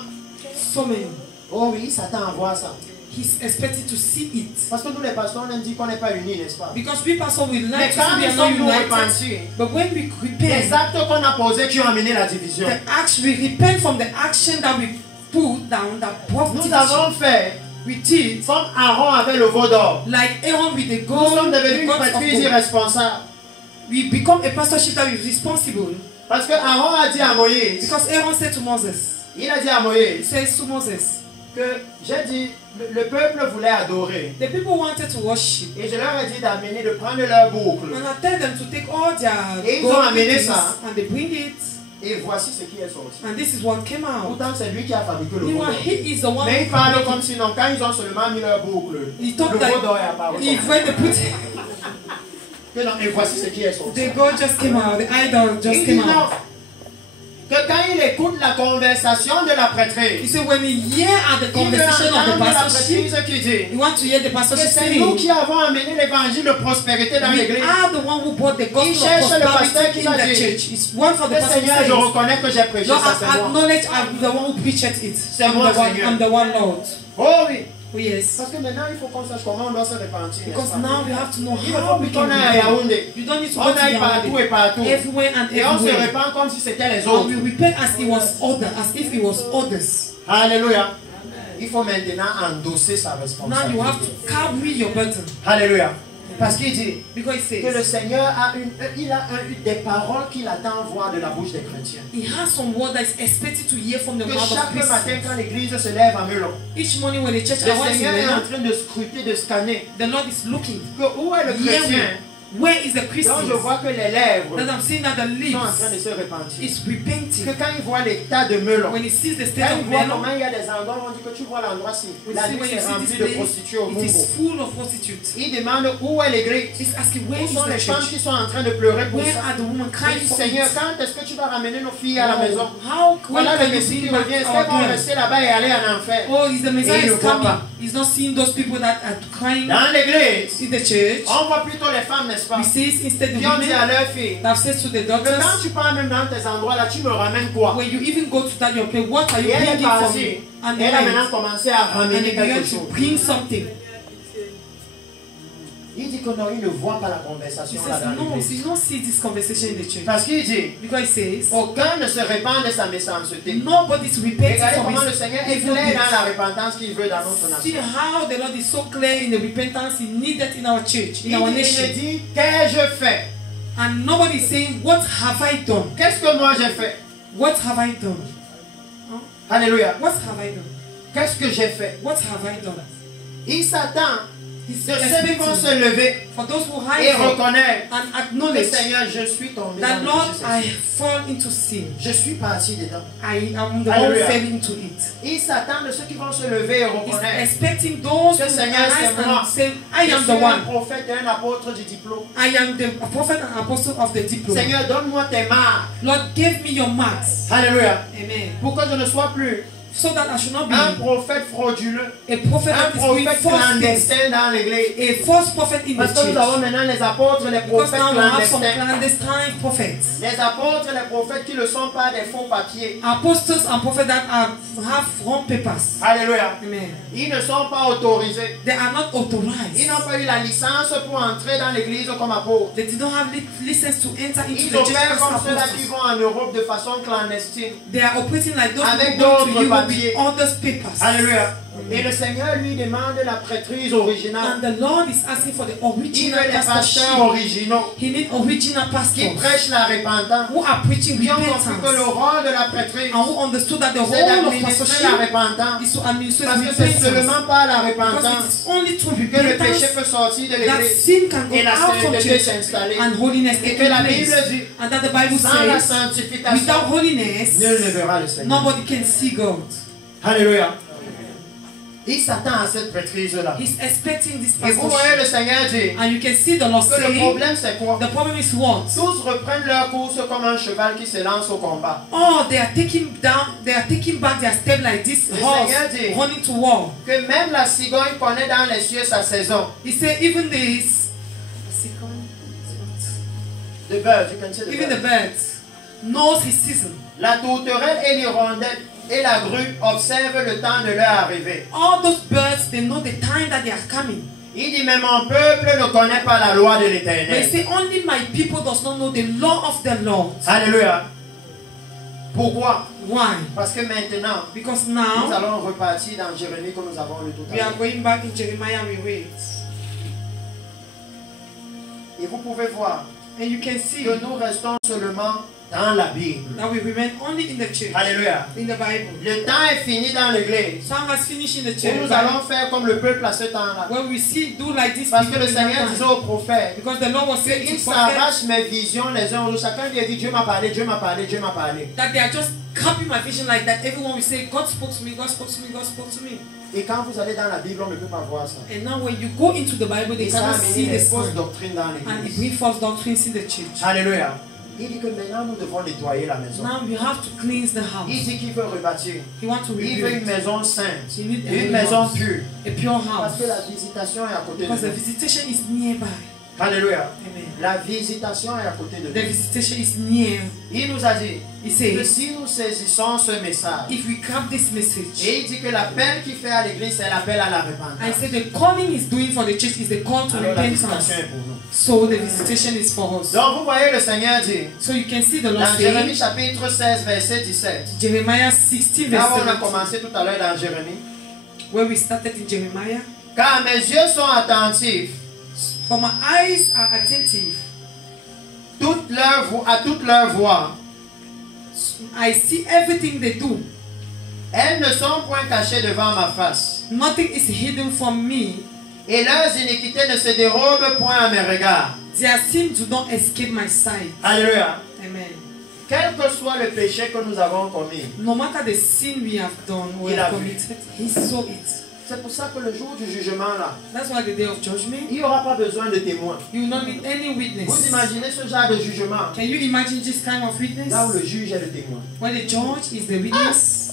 So many. Oh oui, il s'attend à voir ça. He's expected to see it. Parce que nous les pasteurs, on dit qu'on n'est pas unis, n'est-ce pas? Because we pastors will Mais like to quand see we nous are not sommes nous united. repentis, But when we les repent, actes qu'on a posés qui ont amené la division, we repent from the action that we put down that brought nous division. avons fait We did comme Aaron avec le veau d'or. like Aaron with the Nous sommes gold, devenus the une gods of prêtrise gold. irresponsable. We become a pastorship that is responsible. Parce que Aaron a dit à Moïse, Because Aaron said to Moses, il a dit à he Moïse says to Moses, que j'ai dit, le peuple voulait adorer. the people wanted to worship. Et je leur ai dit d'amener, de prendre leur boucle. And I tell them to take all their Et ils ont gold amené things ça. and they bring it. Et voici ce qui est sorti. And this is what came out. Pourtant, c'est lui qui a fabriqué le veau Meanwhile, d'or. he is the one Mais il who parle made comme it. sinon, quand ils ont seulement mis leur boucle, He le thought veau that d'or est apparu. if when they put Que non, et voici ce qui est sorti. the gold just came out, the idol Il just dit came non. out. Que quand il écoute la conversation de la He prêtrise, said when he hear at the il veut conversation of the entendre la pastorship, prêtrise qui dit you want to hear the que pastorship c'est nous saying, qui avons amené l'évangile de prospérité dans we l'église. are the one who brought the gospel of cherche le pasteur qui prosperity in va the dire, church. It's one for the Que pastor Seigneur, je saying, reconnais que j'ai prêché Lord, ça, c'est I moi. acknowledge I'm the one who preached it. C'est moi, Seigneur. I'm the one Lord. Oh oui. Oh yes. Parce que maintenant, il faut qu'on sache comment on doit se repentir. n'est-ce Because pas? now we have to know Il ne how faut we plus qu'on can aille à repent. Yaoundé. You don't need to On go to aille partout et Yaoundé. partout. Everywhere and Et on se everywhere. répand comme si c'était les And autres. we repent as it was other, as if it was others. Alléluia. Il faut maintenant endosser sa Now you responsabilité. have to carry your burden. Alléluia. Parce qu'il dit Because it que le says Seigneur a des paroles qu'il attend voir de la bouche des chrétiens. he has some word that is expected to hear from the Que mouth of chaque matin, Christians. quand l'église se lève à Melon, Each morning when the church le arrives Seigneur est in en Lena, train de scruter, de scanner. the Lord is looking. Que où est le chrétien? Where is the Donc Christian? je vois que les lèvres That I'm seeing that the sont en train de lips se repentir. is repenting. Que quand il voit l'état de Melon, When he sees the quand state il of voit Melon, comment il y a des endroits, on dit que tu vois l'endroit-ci. we La see nuit when you c'est see rempli this de place, prostituées au it is Congo. full of prostitutes. Il demande où est l'église. He's asking where Où is sont les the femmes church? qui sont en train de pleurer pour Where ça? are the women Il crying dit, for Seigneur, it? quand est-ce que tu vas ramener nos filles à la maison? How Voilà can le you Messie see qui revient. Est-ce our qu'elles vont girls? rester là-bas et aller en enfer? Oh, is the Messiah Et il is ne voit coming. pas. He's not seeing those people that are crying Dans l'église, in the church. on voit plutôt les femmes, n'est-ce pas? We see instead the Qui ont dit à women leurs filles, that have said to the que quand daughters, tu pars même dans tes endroits-là, tu me ramènes quoi? when you even go to that your place, what are you Et elle est bringing for partie. me? And Elle a they maintenant commencé à and ramener they began quelque to chose. bring something. Il dit que non, il ne voit pas la He conversation says, là dans no, l'église. you don't see this conversation in the church. Parce qu'il dit, Because he says, aucun ne se répand de sa méchanceté. nobody's repenting Regardez from comment le his Seigneur est evil clair dans deeds. la repentance qu'il veut dans notre See nation. how the Lord is so clear in the repentance he needed in our church, in Il our ne nation. dit, qu'ai-je fait? And nobody is saying, what have I done? Qu'est-ce que moi j'ai fait? What have I done? Alléluia. What have I done? Qu'est-ce que j'ai fait? What have I done? Il s'attend He's de ceux qui vont se expecting lever for those who et hide from reconnaître and que acknowledge Seigneur, je suis tombé dans that le Lord, péché I sexuel. fall into sin. Je suis parti dedans. I am the one Hallelujah. fell into it. Il s'attend de ceux qui vont se lever et He's reconnaître. expecting those Que who Seigneur, arise c'est moi. and say, I Je am suis the un one. prophète et un apôtre du diplôme. I am the prophet and apostle of the diploma. Seigneur, donne-moi tes marques. Lord, give me your marks. Alléluia. Amen. Pour que je ne sois plus So that I should not be un prophète frauduleux, a prophet un that is doing prophète false things. clandestin dans l'église. A false prophet in the Parce que nous avons church. maintenant les apôtres, les Because prophètes now we have some clandestins. clandestine prophets. Les apôtres, les prophètes qui ne sont pas des faux papiers. Apostles and prophets that have wrong papers. Alléluia. Amen. Ils ne sont pas autorisés. They are not Ils authorized. n'ont pas eu la licence pour entrer dans l'église comme apôtres. They did not have license to enter into Ils the church opèrent as comme ceux-là qui apostles. vont en Europe de façon clandestine. They are operating like those Avec who go to d'autres Europe papiers. with others' papers. Alléluia. Et le Seigneur lui demande la prêtrise originale. And the Lord is asking for the Il original veut les pasteurs pastorship. originaux He needs original qui pastors prêchent la repentance. who are preaching Qui ont compris que le repentance rôle de la prêtrise, and who understood that the c'est role of d'administrer pastorship la repentance. is to administer Parce que c'est repentance. seulement par la Because it repentance is only through que le péché repentance peut sortir de that l'église sin can go et la out from sainteté church s'installer. and holiness Et take que la place. Bible dit, And that the Bible sans la says, sanctification, without holiness, nul ne verra le Seigneur. nobody can see God. Alléluia. Il s'attend à cette prêtrise-là. He's expecting this Et vous voyez pastorship. le Seigneur dire And you can see the Lord que le saying, problème c'est quoi? the problem is what? Tous reprennent leur course comme un cheval qui se lance au combat. Oh, they are taking back their step like this Le horse Seigneur dit running to war. que même la cigogne connaît dans les cieux sa saison. He said, even the The birds, you can see the even the birds. birds knows his season. La tourterelle et l'hirondelle et la grue observent le temps de leur arrivée. All those birds, they know the time that they are coming. Il dit, mais mon peuple ne connaît pas la loi de But he l'Éternel. say, only my people does not know the law of the Lord. Alléluia. Pourquoi? Why? Parce que maintenant, Because nous now allons repartir dans Jérémie que nous avons lu tout we à are l'heure. going back in Jeremiah. We wait, Et vous pouvez voir and you can see que nous restons seulement dans la Bible. that we remain only in the church, Alléluia. in the Bible. Le temps est fini dans l'église. Some has finished in the Où church. nous allons faire comme le peuple à ce temps-là. When we see do like this, Parce que people le in that Seigneur time. disait aux prophètes, Because the Lord was saying ils to prophets s'arrachent mes visions les uns aux autres. Chacun lui a dit, Dieu m'a parlé, Dieu m'a parlé, Dieu m'a parlé. that they are just copying my vision like that. Everyone will say, God spoke to me, God spoke to me, God spoke to me. Et quand vous allez dans la Bible, on ne peut pas voir ça. And now when you go into the Bible, they Et ça cannot a see amené the les fausses sign. doctrines dans And it l'église. brings false doctrines in the church. Alléluia. Il dit que maintenant nous devons nettoyer la maison. Now you have to cleanse the Il house. dit qu'il veut rebâtir. You want to Il veut une rebuild maison sainte. You need a Une new maison house. pure. a pure Parce house. que la visitation est à côté de Because the nous. visitation is nearby. Alléluia. Amen. La visitation est à côté de The nous. visitation is near. Il nous a dit He que says, si nous saisissons ce message, if we grab this message, et il dit que l'appel qu'il fait à l'église, c'est l'appel à la I repentance. said the calling he's doing for the church is the call to Alors la repentance. visitation est pour nous. So the visitation is for us. Donc vous voyez le Seigneur dire, So you can see the Lord dans Jérémie saying, chapitre 16, verset 17, Jeremiah 16 là verse où on a 17, commencé tout à l'heure dans Jérémie, where we started in Jeremiah. car mes yeux sont attentifs For my eyes are attentive. à toute leur voix. I see everything they do. Elles ne sont point cachées devant ma face. Nothing is hidden from me. Et leurs iniquités ne se dérobent point à mes regards. Their sins do not escape my sight. Alléluia. Amen. Quel que soit le péché que nous avons commis, No matter the sin we have done or Il a vu. committed, He saw it. c'est pour ça que le jour du jugement là, That's why the day of judgment, il n'y aura pas besoin de témoins. you will not need any Vous witness. imaginez ce genre de jugement, Can you imagine this kind of witness? là où le juge est le témoin. When the judge is the witness,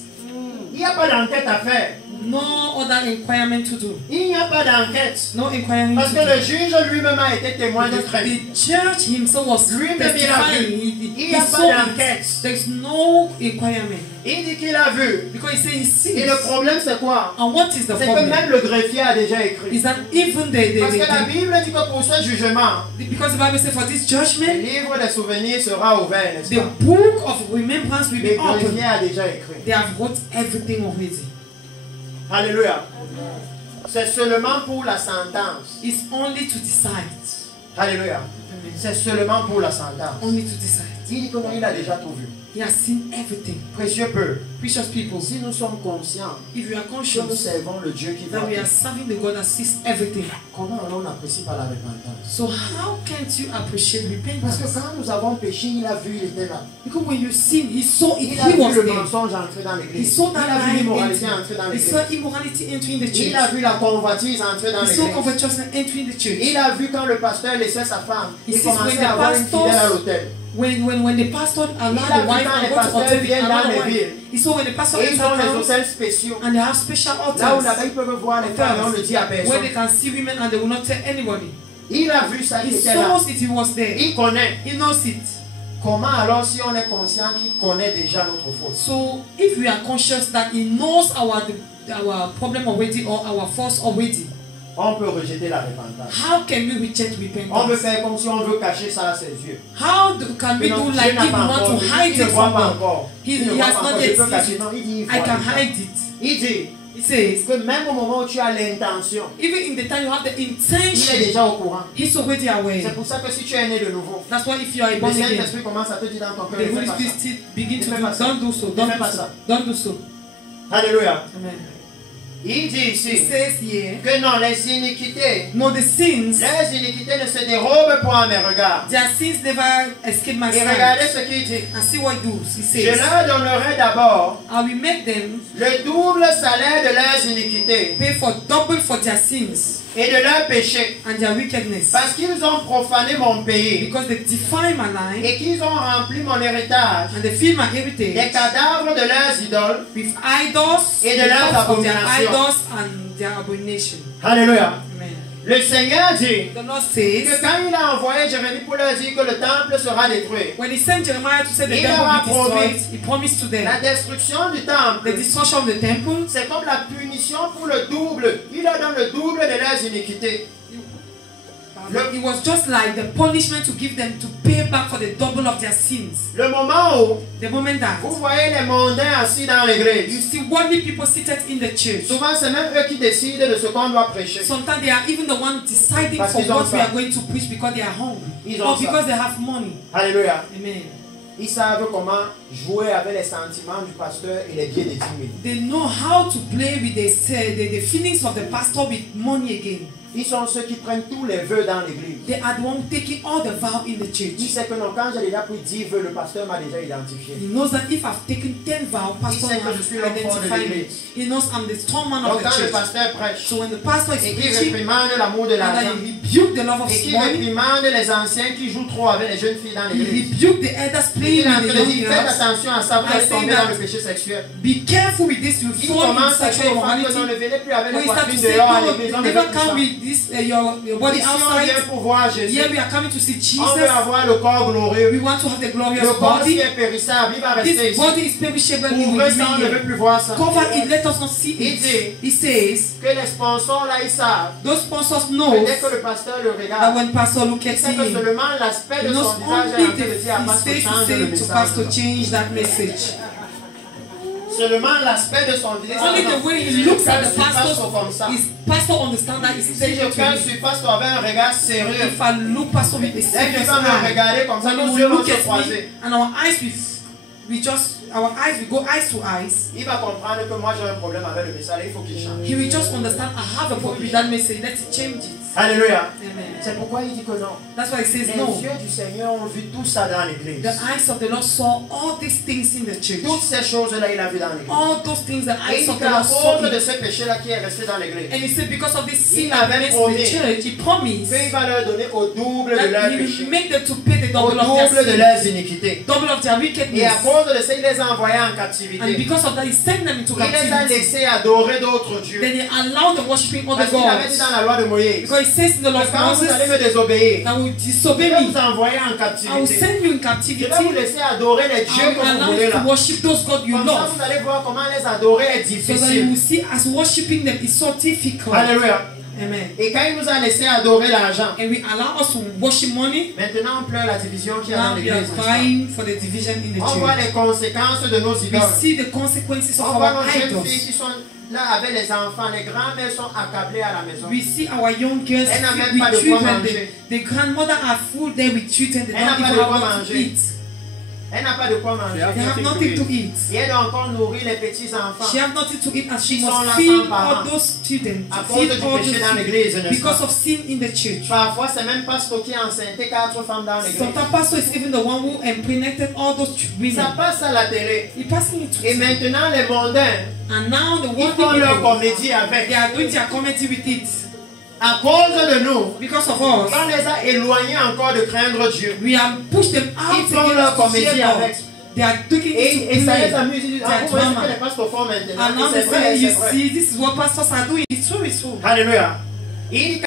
Il n'y a pas d'enquête à faire. No other inquirement to do. Il n'y a pas d'enquête. No inquiring Parce to que do. le juge lui-même a été témoin de crime. The church himself was Lui-même, il a testifying. vu. Il He n'y a saw pas it. d'enquête. There's no inquirement. Il dit qu'il a vu. Because he said he sees. Et le problème c'est quoi? And what is the C'est que problem? même le greffier a déjà écrit. Is that even Parce que la Bible dit que pour ce jugement, because the Bible says for this le judgment, livre des souvenirs sera ouvert, n'est-ce the pas? book of remembrance will Le be opened. greffier a déjà écrit. They have wrote everything already. Alléluia. C'est seulement pour la sentence. It's only to decide. Alléluia. Amen. C'est seulement pour la sentence. Only to decide. Il dit que non, il a déjà tout vu. He has seen everything. Précieux peu. Precious people, Si nous sommes conscients if you are que nous conscious servons le Dieu qui that voit we are tout, serving the God that sees everything, comment alors on n'apprécie pas la repentance? so how can't you appreciate Parce que repentance? quand nous avons péché, il a vu, il était là. Because when you sin, he saw it, Il a he vu was le there. mensonge entrer dans He l'église. saw Il that a vu lie l'immoralité entering. entrer dans He l'église. saw immorality entering the Il a church. vu la convoitise entrer dans He saw l'église. covetousness entering the church. Il a vu quand le pasteur laissait sa femme, He il sees when commençait the à avoir une pastors- fidèle à l'hôtel. When the pastor allowed Il a the vu wife quand and les go to pasteurs hotel with viennent dans another les wife. villes. He saw when the pastor Et ils enters ont les house hôtels spéciaux. and they have special Là où hotels là-bas, ils peuvent voir les femmes, on ne le dit à where personne. they can see women and they will not tell anybody. Il a vu ça, il He était là. saw it, he was there. Il connaît. He knows it. Comment alors si on est conscient qu'il connaît déjà notre faute? So if we are conscious that he knows our problem already or our faults already, On peut rejeter la repentance. how can we reject On veut repentance? faire comme si on veut cacher ça à ses yeux. Can we Mais non, do Dieu like n'a if we pas want encore to vu. hide Il ne it voit from pas God? encore. He Il ne has voit pas not encore. Je yet peux seen cacher. it. Non, il dit il I voit can déjà. hide it. Il dit He says, que même au moment où tu as l'intention, even in the time you have the il est intention, déjà au courant. he's already aware. C'est pour ça que si tu es né de nouveau, That's why if you are le born again, Saint-Esprit commence à te dire dans ton cœur, the ne fais Holy pas Spirit ça. still begin Ne to fais do, pas ça. don't do so, Ne don't fais do pas so, ça. don't do so. Alléluia. Amen. Il dit He ici says here, que non, les iniquités, no, the sins, les iniquités ne se dérobent point à mes regards. their sins never escape my Et sight. regardez ce qu'il dit. And see what he does. He Je says, leur donnerai d'abord I will make them le double salaire de leurs iniquités pay for double for their sins et de leurs péchés, and their wickedness. parce qu'ils ont profané mon pays Because they defile my life et qu'ils ont rempli mon héritage and they fill my des heritage cadavres de leurs idoles. with idols, Et de the leurs corpse of their abominations. idols and their abomination. Alléluia. Amen. Le Seigneur dit The Lord que says, quand il a envoyé Jérémie pour leur dire que le temple sera détruit, when he sent Jeremiah to say the Il temple leur a will be destroyed, promis. he promised to them la destruction du the temple, destruction of the temple. c'est comme la punition pour le double. Il leur donne le double de leurs iniquités. It was just like the punishment to give them to pay back for the double of their sins. Le moment où The moment that vous voyez les mondains assis dans you l'église, see worldly people seated in the church, souvent c'est même eux qui décident de ce qu'on doit prêcher. sometimes they are even the ones deciding Parce for qu'ils ont what we ça. are going to preach because they are hungry Ils ont or ça. because they have money. Alléluia. Amen. Ils savent comment jouer avec les sentiments du pasteur et les biais des 10 000. They know how to play with the feelings of the pastor with money again. Ils sont ceux qui prennent tous les vœux dans l'église. They are the ones taking all the vow in the Il church. sait que non, quand j'ai déjà pris 10 vœux, le pasteur m'a déjà identifié. He knows that if I've taken 10 vows, pastor sait que has je suis l'homme fort de identified me. l'église. He knows I'm the strong man Donc of the quand le church. pasteur prêche So when the pastor is et qu'il preaching, réprimande l'amour de and l'argent, then he rebuke the love of et qu'il money, réprimande les anciens qui jouent trop avec les jeunes filles dans he l'église, rebuked the elders il playing est en with train the de young dire faites girls. attention à ça, vous I allez say tomber that- dans le péché sexuel. Be careful with this, you Il fall in commence à sexual dire aux femmes que immorality. non, ne venez plus avec When les you start to poitrines say, dehors à no, l'église, on ne never veut plus come ça. with this, your body Ici on vient outside. pour voir Jésus. Here we are coming to see On veut Jesus. avoir le corps glorieux. We want to have the glorious Le corps qui body. est périssable, il va rester This ici. body is perishable. It will Ouvrez ça, on remain ne veut here. plus voir ça. Cover it, let us not see Il dit it. He says, que les sponsors là, ils savent those sponsors que know dès que le pasteur le that regarde, when pastor look il at sait que him, seulement l'aspect he de knows son visage est only en train de dire à his Pasteur face is change le saying to message. pastor change that message. Seulement l'aspect de son visage. Only the way he looks at the Si pasteur pastor, comme ça. his pastor understand that he's Si saying je to prends him. sur pasteur avec un regard sérieux, If I look pastor with a dès serious qu'il va me eye, regarder comme ça, when he nos will yeux vont look se at me croiser. and our eyes we go eyes to eyes, Il va comprendre que moi j'ai un problème avec le message, il faut qu'il change. he will just understand I have a problem with that message. Let's change it. Alléluia. Amen. C'est pourquoi il dit que non. That's why he says Les no. yeux du Seigneur ont vu tout ça dans l'église. The eyes of the Lord saw all these things in the church. Toutes ces choses-là, il a vu dans l'église. All those things the Et eyes il of dit the qu'à Lord saw cause de it. ce péché-là qui est resté dans l'église, And he said because of this sin Il that avait remains in promis the church, he promised qu'il va leur donner au double de that leurs he péchés, will make them to pay the au double of their double de sin, leurs iniquités. double of their Et à wickedness. cause de ça, il les a envoyés en And captivité. because of that, he sent them into Il les a captivity. laissés adorer d'autres dieux. Then he allowed them worshiping other Parce qu'il avait dit gods. dans la loi de Moïse, Because it says in the law of quand vous allez me Moses, désobéir, that will je disobey vais me. vous envoyer en I will captivité. send you in Je captivity. vais vous laisser adorer les I dieux will que vous allow voulez you to là. worship those gods you Comme ça, love. vous allez voir comment les adorer est So that you difficile. will see as worshiping them is so difficult. Alléluia. Amen. Et quand il nous a laissé adorer l'argent, And we allow us to worship money. maintenant on pleure la division qu'il y a dans Now we are l'église. crying for the division in the On voit church. les conséquences de nos We idoles. see the consequences of On voit our nos jeunes filles idols. qui sont là avec les enfants. Les grands-mères sont accablées à la maison. We see our young girls Elle n'a même pas de with quoi children. manger. The grandmother are full there with children. They Elle n'a don't pas even de have quoi what to manger. eat. Elle n'a pas de quoi manger. They have nothing to eat. Et elle doit encore nourrir les petits-enfants. She has nothing to eat and she Ils sont là must feed sans parents. all those children. À To cause feed du all péché those dans children. l'église, n'est-ce Because pas? of sin in the church. Parfois, c'est même pas stocké enceinte 4 femmes dans l'église. Sometimes pastor is even the one who impregnated all those Ça women. passe à la télé. He passing it to Et maintenant, les mondains, And now the ils worldly font leur people, comédie avec. they are doing their comedy with it. À cause de nous, Because of us, on les a éloignés encore de craindre Dieu. we have pushed them out Ils font leur against to comédie fear God. avec. They are taking it Et to ça les play. amuse. Ils disent, ah, vous voyez ce que les pasteurs font maintenant. And now Et they c'est vrai, say, c'est you vrai. see, this is what pastors are doing. It's true, it's true. Alléluia. Il dit